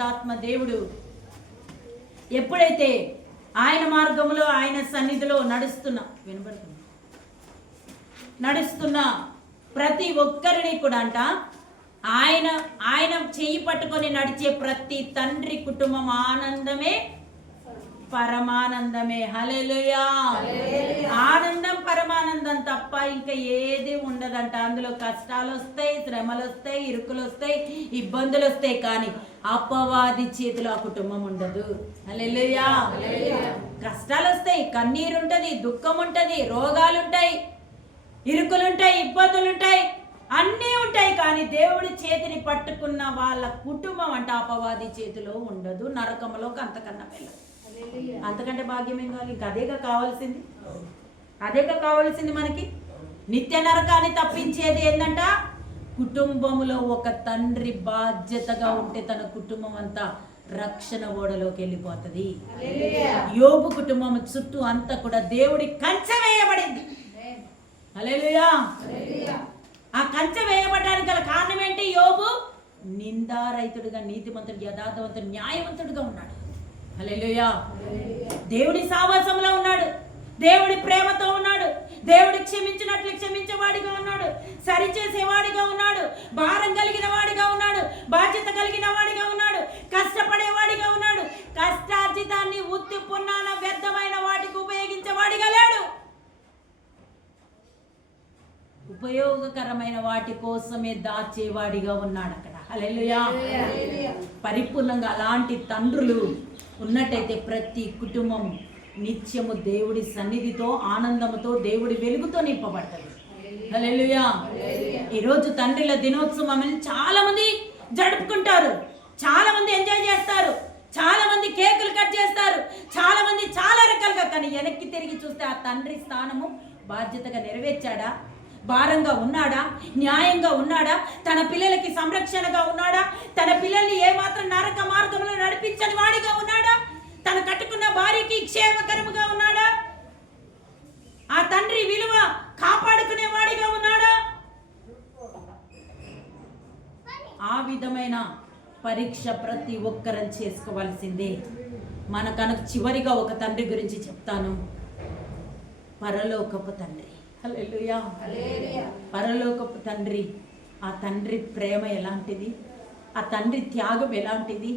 పరిశుద్ధాత్మ దేవుడు ఎప్పుడైతే ఆయన మార్గంలో ఆయన సన్నిధిలో నడుస్తున్న ప్రతి ఒక్కరిని కూడా అంట ఆయన చెయ్యి పట్టుకొని నడిచే ప్రతి తండ్రి కుటుంబం ఆనందమే పరమానందమే. హల్లెలూయా. ఆనందం పరమానందం తప్ప ఇంకా ఏది ఉండదంట. అందులో కష్టాలు వస్తాయి, శ్రమలు వస్తాయి, ఇరుకులు వస్తాయి, ఇబ్బందులు వస్తాయి, కానీ అపవాది చేతిలో ఆ కుటుంబం ఉండదు. హల్లెలూయా. కష్టాలు వస్తాయి, కన్నీరు ఉంటది, దుఃఖం ఉంటది, రోగాలు ఉంటాయి, ఇరుకులు ఉంటాయి, ఇబ్బందులు ఉంటాయి, అన్నీ ఉంటాయి, కానీ దేవుడి చేతిని పట్టుకున్న వాళ్ళ కుటుంబం అంటే అపవాది చేతిలో ఉండదు. నరకంలోకి అంతకన్నా వెళ్ళదు. అంతకంటే భాగ్యం ఏం కావాలి? ఇంకా అదేగా కావాల్సింది మనకి. నిత్య నరకాన్ని తప్పించేది ఏంటంట? కుటుంబంలో ఒక తండ్రి బాధ్యతగా ఉంటే తన కుటుంబం అంతా రక్షణ ఓడలోకి వెళ్ళిపోతుంది. యోబు కుటుంబం చుట్టూ అంతా కూడా దేవుడి కంచె వేయబడింది. హల్లెలూయా. ఆ కంచె వేయబడడానికి గల కారణం ఏంటి? యోబు నిందారహితుడుగా, నీతిమంతుడు, యథార్థవంతుడు, న్యాయవంతుడుగా ఉన్నాడు. హల్లెలూయా. దేవుడి సావాసంలో ఉన్నాడు, దేవుడి ప్రేమతో ఉన్నాడు, దేవుడి క్షమించినట్లు క్షమించేవాడిగా ఉన్నాడు, సరిచేసేవాడిగా ఉన్నాడు, భారం కలిగిన వాడిగా ఉన్నాడు, బాధ్యత కలిగిన వాడిగా ఉన్నాడు, కష్టపడేవాడిగా ఉన్నాడు. కష్టార్జితాన్ని ఉత్తి పున్నాన వ్యర్థమైన వాటికి ఉపయోగించేవాడిగా లేడు. ఉపయోగకరమైన వాటి కోసమే దాచేవాడిగా ఉన్నాడు అక్కడ. హల్లెలూయా. పరిపూర్ణంగా అలాంటి తండ్రులు ఉన్నట్టయితే ప్రతి కుటుంబం నిత్యము దేవుడి సన్నిధితో, ఆనందముతో, దేవుడి వెలుగుతో నింపబడుతుంది. హల్లెలూయా. ఈరోజు తండ్రుల దినోత్సవం చాలా మంది జరుపుకుంటారు, చాలా మంది ఎంజాయ్ చేస్తారు, చాలా మంది కేకులు కట్ చేస్తారు, చాలా మంది చాలా రకాలుగా. కానీ వెనక్కి తిరిగి చూస్తే ఆ తండ్రి స్థానము బాధ్యతగా నెరవేర్చాడా? భారంగా ఉన్నాడా? న్యాయంగా ఉన్నాడా? తన పిల్లలకి సంరక్షణగా ఉన్నాడా? తన పిల్లల్ని ఏమాత్రం నరక మార్గంలో నడిపించని వాడిగా ఉన్నాడా? తన కట్టుకున్న భార్యకి క్షేమకరముగా ఉన్నాడా? ఆ తండ్రి విలువ కాపాడుకునే వాడిగా ఉన్నాడా? ఆ విధమైన పరీక్ష ప్రతి ఒక్కరం చేసుకోవాల్సిందే. మనకనుక చివరిగా ఒక తండ్రి గురించి చెప్తాను. పరలోకపు తండ్రి. హల్లెలూయా. పరలోకపు తండ్రి. ఆ తండ్రి ప్రేమ ఎలాంటిది, ఆ తండ్రి త్యాగం ఎలాంటిది,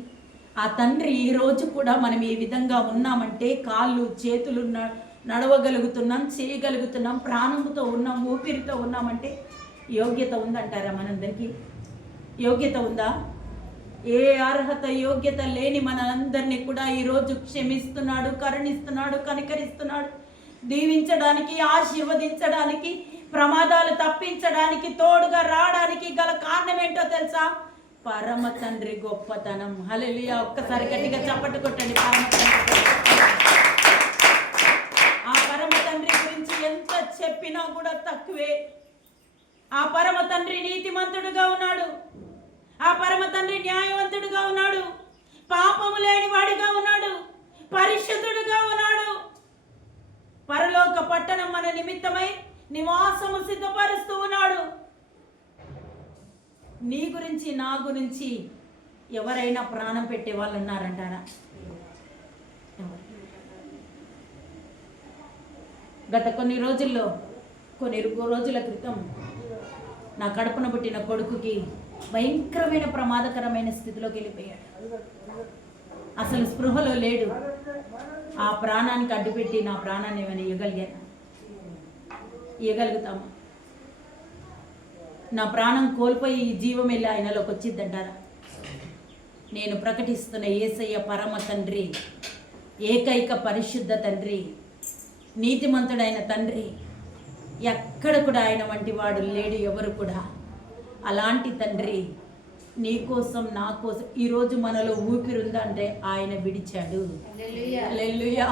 ఆ తండ్రి ఈరోజు కూడా మనం ఈ విధంగా ఉన్నామంటే కాళ్ళు చేతులు నడవగలుగుతున్నాం, చేయగలుగుతున్నాం, ప్రాణంతో ఉన్నాం, ఊపిరితో ఉన్నామంటే యోగ్యత ఉందంటారా? మనందరికీ యోగ్యత ఉందా? ఏ అర్హత యోగ్యత లేని మనందరినీ కూడా ఈరోజు క్షమిస్తున్నాడు, కరుణిస్తున్నాడు, కనికరిస్తున్నాడు, దీవించడానికి, ఆశీర్వదించడానికి, ప్రమాదాలు తప్పించడానికి, తోడుగా రావడానికి గల కారణం ఏంటో తెలుసా? పరమ తండ్రి గొప్పతనం. హల్లెలూయా. ఒక్కసారి గట్టిగా చప్పట్లు కొట్టండి. ఆ పరమ తండ్రి గురించి ఎంత చెప్పినా కూడా తక్కువే. ఆ పరమ తండ్రి నీతిమంతుడుగా ఉన్నాడు, ఆ పరమ తండ్రి న్యాయవంతుడుగా ఉన్నాడు, పాపము లేని వాడిగా ఉన్నాడు, పరిశుద్ధుడుగా ఉన్నాడు. పరలోక పట్టణం మన నిమిత్తమై నివాసము సిద్ధపరుస్తూ ఉన్నాడు. నీ గురించి, నా గురించి ఎవరైనా ప్రాణం పెట్టే వాళ్ళు ఉన్నారంటారా? గత కొన్ని రోజుల క్రితం నా కడుపున పుట్టిన కొడుకుకి భయంకరమైన ప్రమాదకరమైన స్థితిలోకి వెళ్ళిపోయాడు. అసలు స్పృహలో లేడు. ఆ ప్రాణానికి అడ్డుపెట్టి నా ప్రాణాన్ని ఏమైనా ఇవ్వగలుగుతాము? నా ప్రాణం కోల్పోయి జీవం వెళ్ళి ఆయనలోకి వచ్చిద్దంటారా? నేను ప్రకటిస్తున్న యేసయ్య పరమ తండ్రి, ఏకైక పరిశుద్ధ తండ్రి, నీతిమంతుడైన తండ్రి. ఎక్కడ కూడా ఆయన వంటి వాడు లేడు, ఎవరు కూడా. అలాంటి తండ్రి నీ కోసం, నా కోసం ఈరోజు మనలో ఊపిరుందంటే ఆయన విడిచాడు. హల్లెలూయా.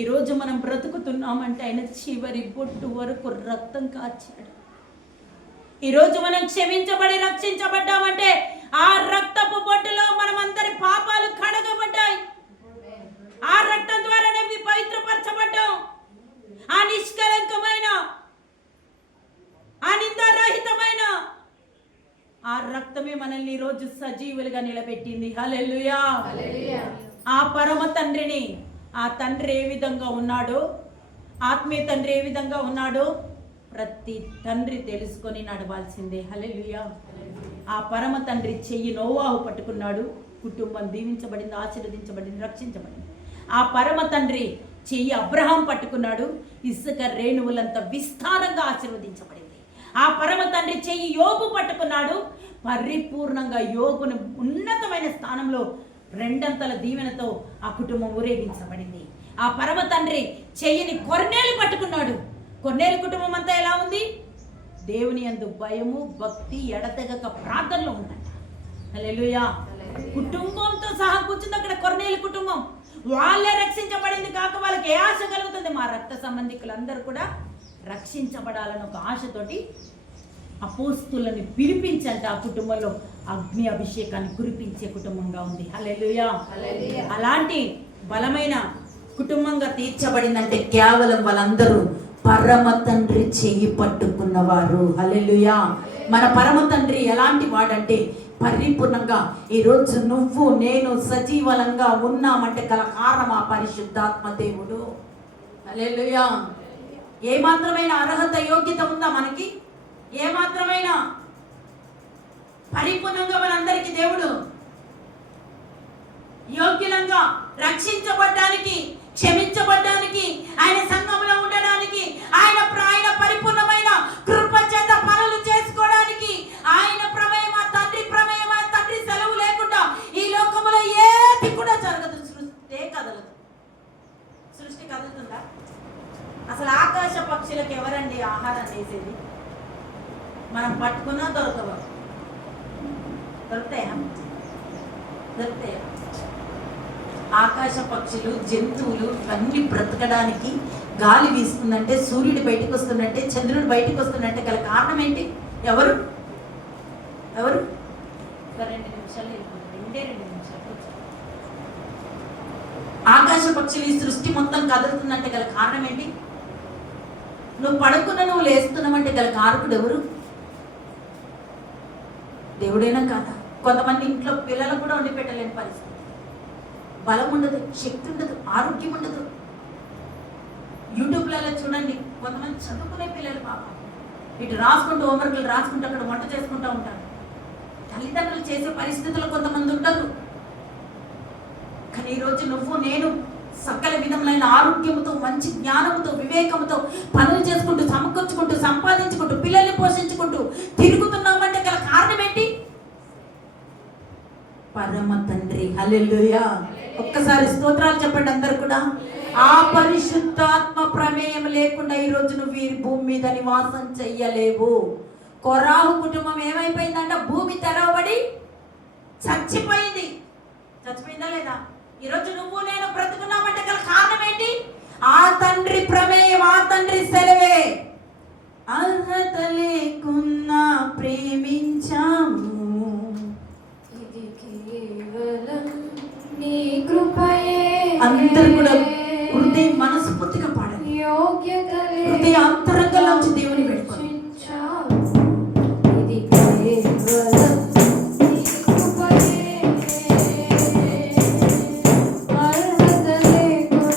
ఈరోజు మనం బ్రతుకుతున్నామంటే ఆయన చివరి బొట్టు వరకు రక్తం కార్చాడు. ఈరోజు మనం క్షమించబడి రక్షించబడ్డామంటే ఆ రక్తపు బొట్టులో మనమందరి పాపాలు కడగబడ్డాయి. ఆ రక్తం ద్వారానే పవిత్రపరచబడ్డాం. ఆ నిష్కలంకమైన, ఆ నిందారహితమైన ఆ రక్తమే మనల్ని బిడ్డల్ని ఈ రోజు సజీవులుగా నిలబెట్టింది. హల్లెలూయా. ఆ పరమ తండ్రిని, ఆ తండ్రి ఏ విధంగా ఉన్నాడో, ఆత్మీయ తండ్రి ఏ విధంగా ఉన్నాడో ప్రతి తండ్రి తెలుసుకొని నడవాల్సిందే. హల్లెలూయా. ఆ పరమ తండ్రి చెయ్యి నోవాహు పట్టుకున్నాడు, కుటుంబం దీవించబడింది, ఆశీర్వదించబడింది, రక్షించబడింది. ఆ పరమ తండ్రి చెయ్యి అబ్రహాం పట్టుకున్నాడు, ఇసుక రేణువులంత విస్తారంగా ఆశీర్వదించబడింది. ఆ పరమ తండ్రి చెయ్యి యోబు పట్టుకున్నాడు, పరిపూర్ణంగా యోబును ఉన్నతమైన స్థానంలో రెండంతల దీవెనతో ఆ కుటుంబం ఊరేగించబడింది. ఆ పరమ తండ్రి చెయ్యిని కొర్నేలు పట్టుకున్నాడు, కొర్నేలు కుటుంబం అంతా ఎలా ఉంది? దేవుని యందు భయము, భక్తి, ఎడతెగక ప్రార్థనలో ఉందంట. హల్లెలూయా. కుటుంబంతో సహా కూర్చుంది అక్కడ కొర్నేలు కుటుంబం. వాళ్ళే రక్షించబడింది కాక వాళ్ళకి ఏ ఆశ కలుగుతుంది? మా రక్త సంబంధికులందరూ కూడా రక్షించబడాలని ఒక ఆశతోటి అపోస్తులని పిలిపించంట ఆ కుటుంబంలో అగ్ని అభిషేకాన్ని కురిపించే కుటుంబంగా ఉంది. హల్లెలూయా. అలాంటి బలమైన కుటుంబంగా తీర్చబడిందంటే కేవలం వాళ్ళందరూ పరమ తండ్రి చెయ్యి పట్టుకున్నవారు. హల్లెలూయా. మన పరమ తండ్రి ఎలాంటి వాడంటే పరిపూర్ణంగా ఈరోజు నువ్వు నేను సజీవలంగా ఉన్నామంటే గల కారణం ఆ పరిశుద్ధాత్మ దేవుడు. హల్లెలూయా. ఏ మాత్రమైన అర్హత యోగ్యత ఉందా మనకి? ఏ మాత్రమైన పరిపూర్ణంగా మనందరికీ దేవుడు యోగ్యులంగా రక్షించబడ్డానికి, క్షమించబడ్డానికి, ఆయన సంఘంలో ఉండడానికి, ఆయన పరిపూర్ణమైన కృప చేత పనులు చేసుకోవడానికి, ఆయన ప్రమేయం, తండ్రి ప్రమేయం, తండ్రి సెలవు లేకుండా ఈ లోకంలో ఏది కూడా జరగదు. సృష్టి కదలదు. సృష్టి కదులుతుందా? అసలు ఆకాశ పక్షులకు ఎవరండి ఆహారం వేసేది? మనం పట్టుకున్నా దొరకవు. దొరుకుతాయా? దొరుకుతాయా? ఆకాశ పక్షులు, జంతువులు అన్ని బ్రతకడానికి గాలి వీస్తుందంటే, సూర్యుడు బయటకు వస్తుందంటే, చంద్రుడు బయటకు వస్తుందంటే గల కారణం ఏంటి? ఎవరు? 2 నిమిషాలు వెళ్ళిపోతుంది. 2 నిమిషాలు. ఆకాశ పక్షులు, ఈ సృష్టి మొత్తం కదులుతుందంటే గల కారణం ఏంటి? నువ్వు పడుకున్న, నువ్వు లేస్తున్నావంటే గల కారకుడు ఎవరు? దేవుడేనా కాదా? కొంతమంది ఇంట్లో పిల్లలు కూడా వండి పెట్టలేని పరిస్థితి. బలం ఉండదు, శక్తి ఉండదు, ఆరోగ్యం ఉండదు. యూట్యూబ్లలో చూడండి, కొంతమంది చదువుకునే పిల్లలు పాపం ఇటు రాసుకుంటూ, హోంవర్క్లు రాసుకుంటూ అక్కడ వంట చేసుకుంటూ ఉంటారు. తల్లిదండ్రులు చేసే పరిస్థితులు కొంతమంది ఉంటారు. కానీ ఈరోజు నువ్వు నేను సకల విధములైన ఆరోగ్యముతో, మంచి జ్ఞానముతో, వివేకముతో పనులు చేసుకుంటూ, సమకూర్చుకుంటూ, సంపాదించుకుంటూ, పిల్లల్ని పోషించుకుంటూ తిరుగుతున్నామంటే గల కారణం ఏంటి? పరమ తండ్రి. హల్లెలూయా. ఒక్కసారి స్తోత్రాలు చెప్పండి అందరు కూడా. ఆ పరిశుద్ధాత్మ ప్రమేయం లేకుండా ఈరోజు నువ్వు ఈ భూమి మీద నివాసం చెయ్యలేవు. కొరాహు కుటుంబం ఏమైపోయిందంట? భూమి తెరవబడి చచ్చిపోయింది. చచ్చిపోయిందా లేదా? ఈరోజు నువ్వు నేను బ్రతుకున్నామంటే గల కారణం ఏంటి? ఆ తండ్రి ప్రమేయం, ఆ తండ్రి సెలవే. అర్హత లేకున్నా ప్రేమించాము, ఇది కేవలం నీ కృపయే. అందరూ కూడా హృదయ మనస్ఫూర్తిగా పాడాలి. హృదయ అంతరంగంలోంచి దేవుని పెట్టుకోవాలి. ఇది కేవలం నీ కృపయే, అర్హత లేకున్నా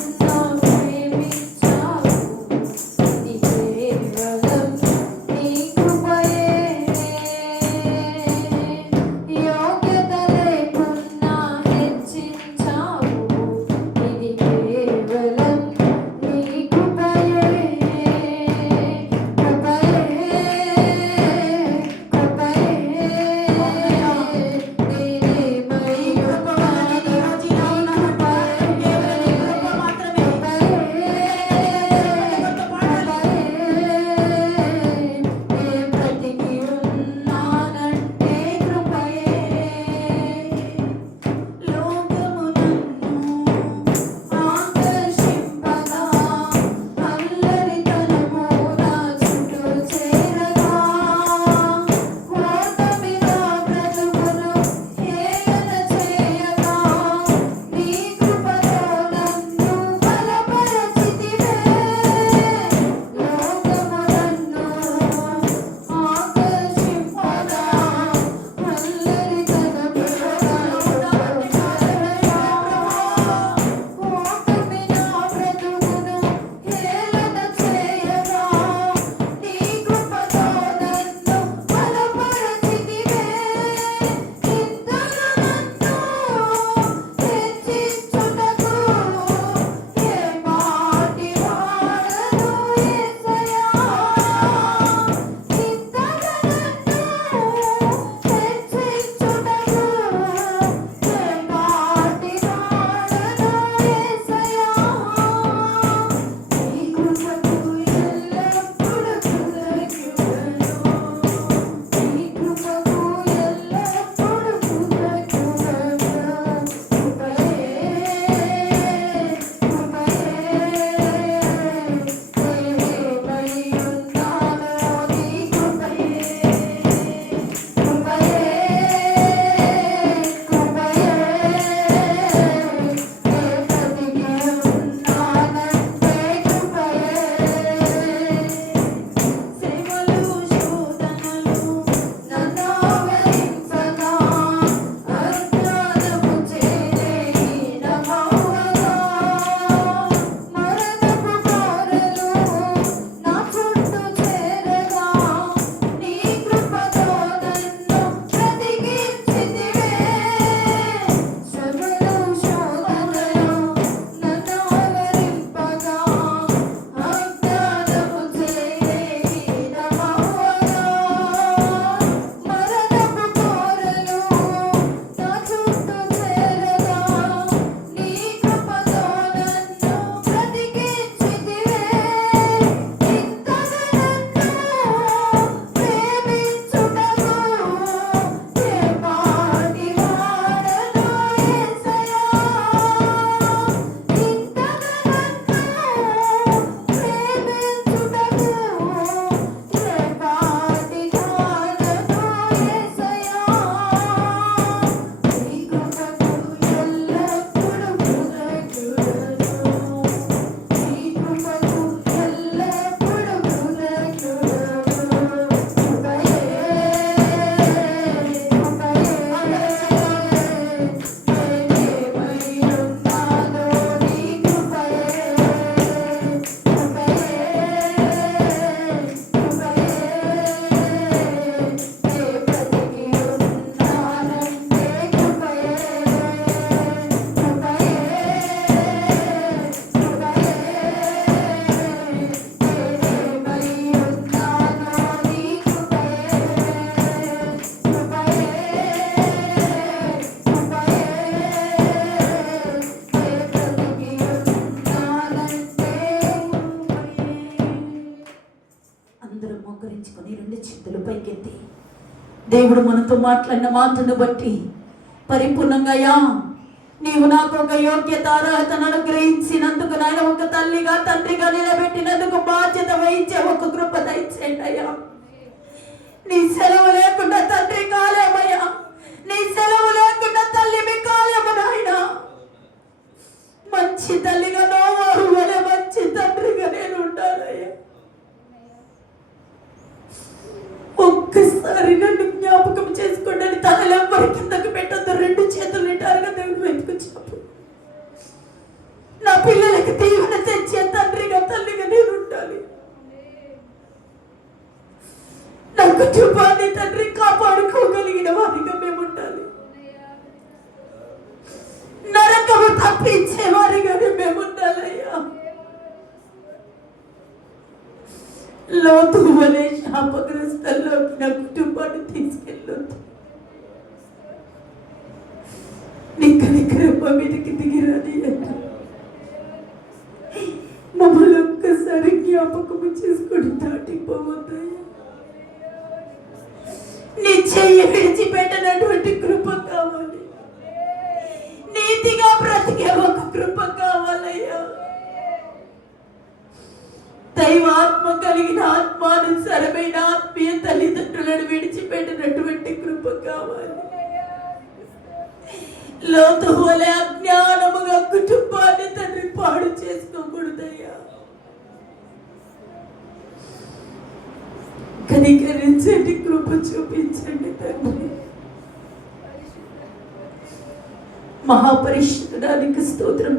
మోకరించుకొని రెండు చేతులు పైకెత్తి దేవుడు మనతో మాట్లాడిన మాటను బట్టి పరిపూర్ణంగా అయ్యా నీవు నాకు ఒక యోగ్యత అర్హతను అనుగ్రహించినందుకు నాయన ఒక తల్లిగా తండ్రిగా నిలబెట్టినందుకు బాధ్యత వహించే ఒక కృప దయచేయండి అయ్యా. నీ సెలవు లేకుండా తండ్రి కాలేమయ్యా, నీ సెలవు లేకుండా తల్లి మీ కాలేము నాయన. మంచి తల్లిగా నోవాహు వలె మంచి తండ్రిగా నేను ఉండాలయ్యా. ఒక్కసారి నన్ను జ్ఞాపకం చేసుకోండి అని తనలు ఎవ్వరి కిందకి పెట్టద్దు, రెండు చేతులు నిటారుగా దేవుడు వెతుకు చెప్పు. నా పిల్లలకి దీవెన తెచ్చే తండ్రిగా తల్లిగా నేను ఉండాలి. నా కుటుంబాన్ని తండ్రి కాపాడుకోగలిగిన వారిగా మేము ఉండాలి. నరకము తప్పించే వారిగానే మేము ఉండాలయ్యా. లోతు వలె శాపగ్రస్తల్లోకి నా కుటుంబాన్ని తీసుకెళ్ళొద్దు. నీ కనికరమ్మ మీదకి దిగిరాని మమ్మల్ని ఒక్కసారి జ్ఞాపకము చేసుకొని దాటిపోవద్దయ్యా. నీ చెయ్యి విడిచిపెట్టనటువంటి కృప కావాలి. నీతిగా బ్రతికే ఒక కృప కావాలయ్యా. దైవాత్మ కలిగిన ఆత్మానుసరమైన ఆత్మీయ తల్లిదండ్రులను విడిచిపెట్టినటువంటి కృప కావాలి. లోతు వలె అజ్ఞానముగా కుటుంబాన్ని తండ్రి పాడు చేసుకోకూడదయ్యా. కనికరించండి, కృప చూపించండి తండ్రి. మహాపరిశుద్ధానికి స్తోత్రం.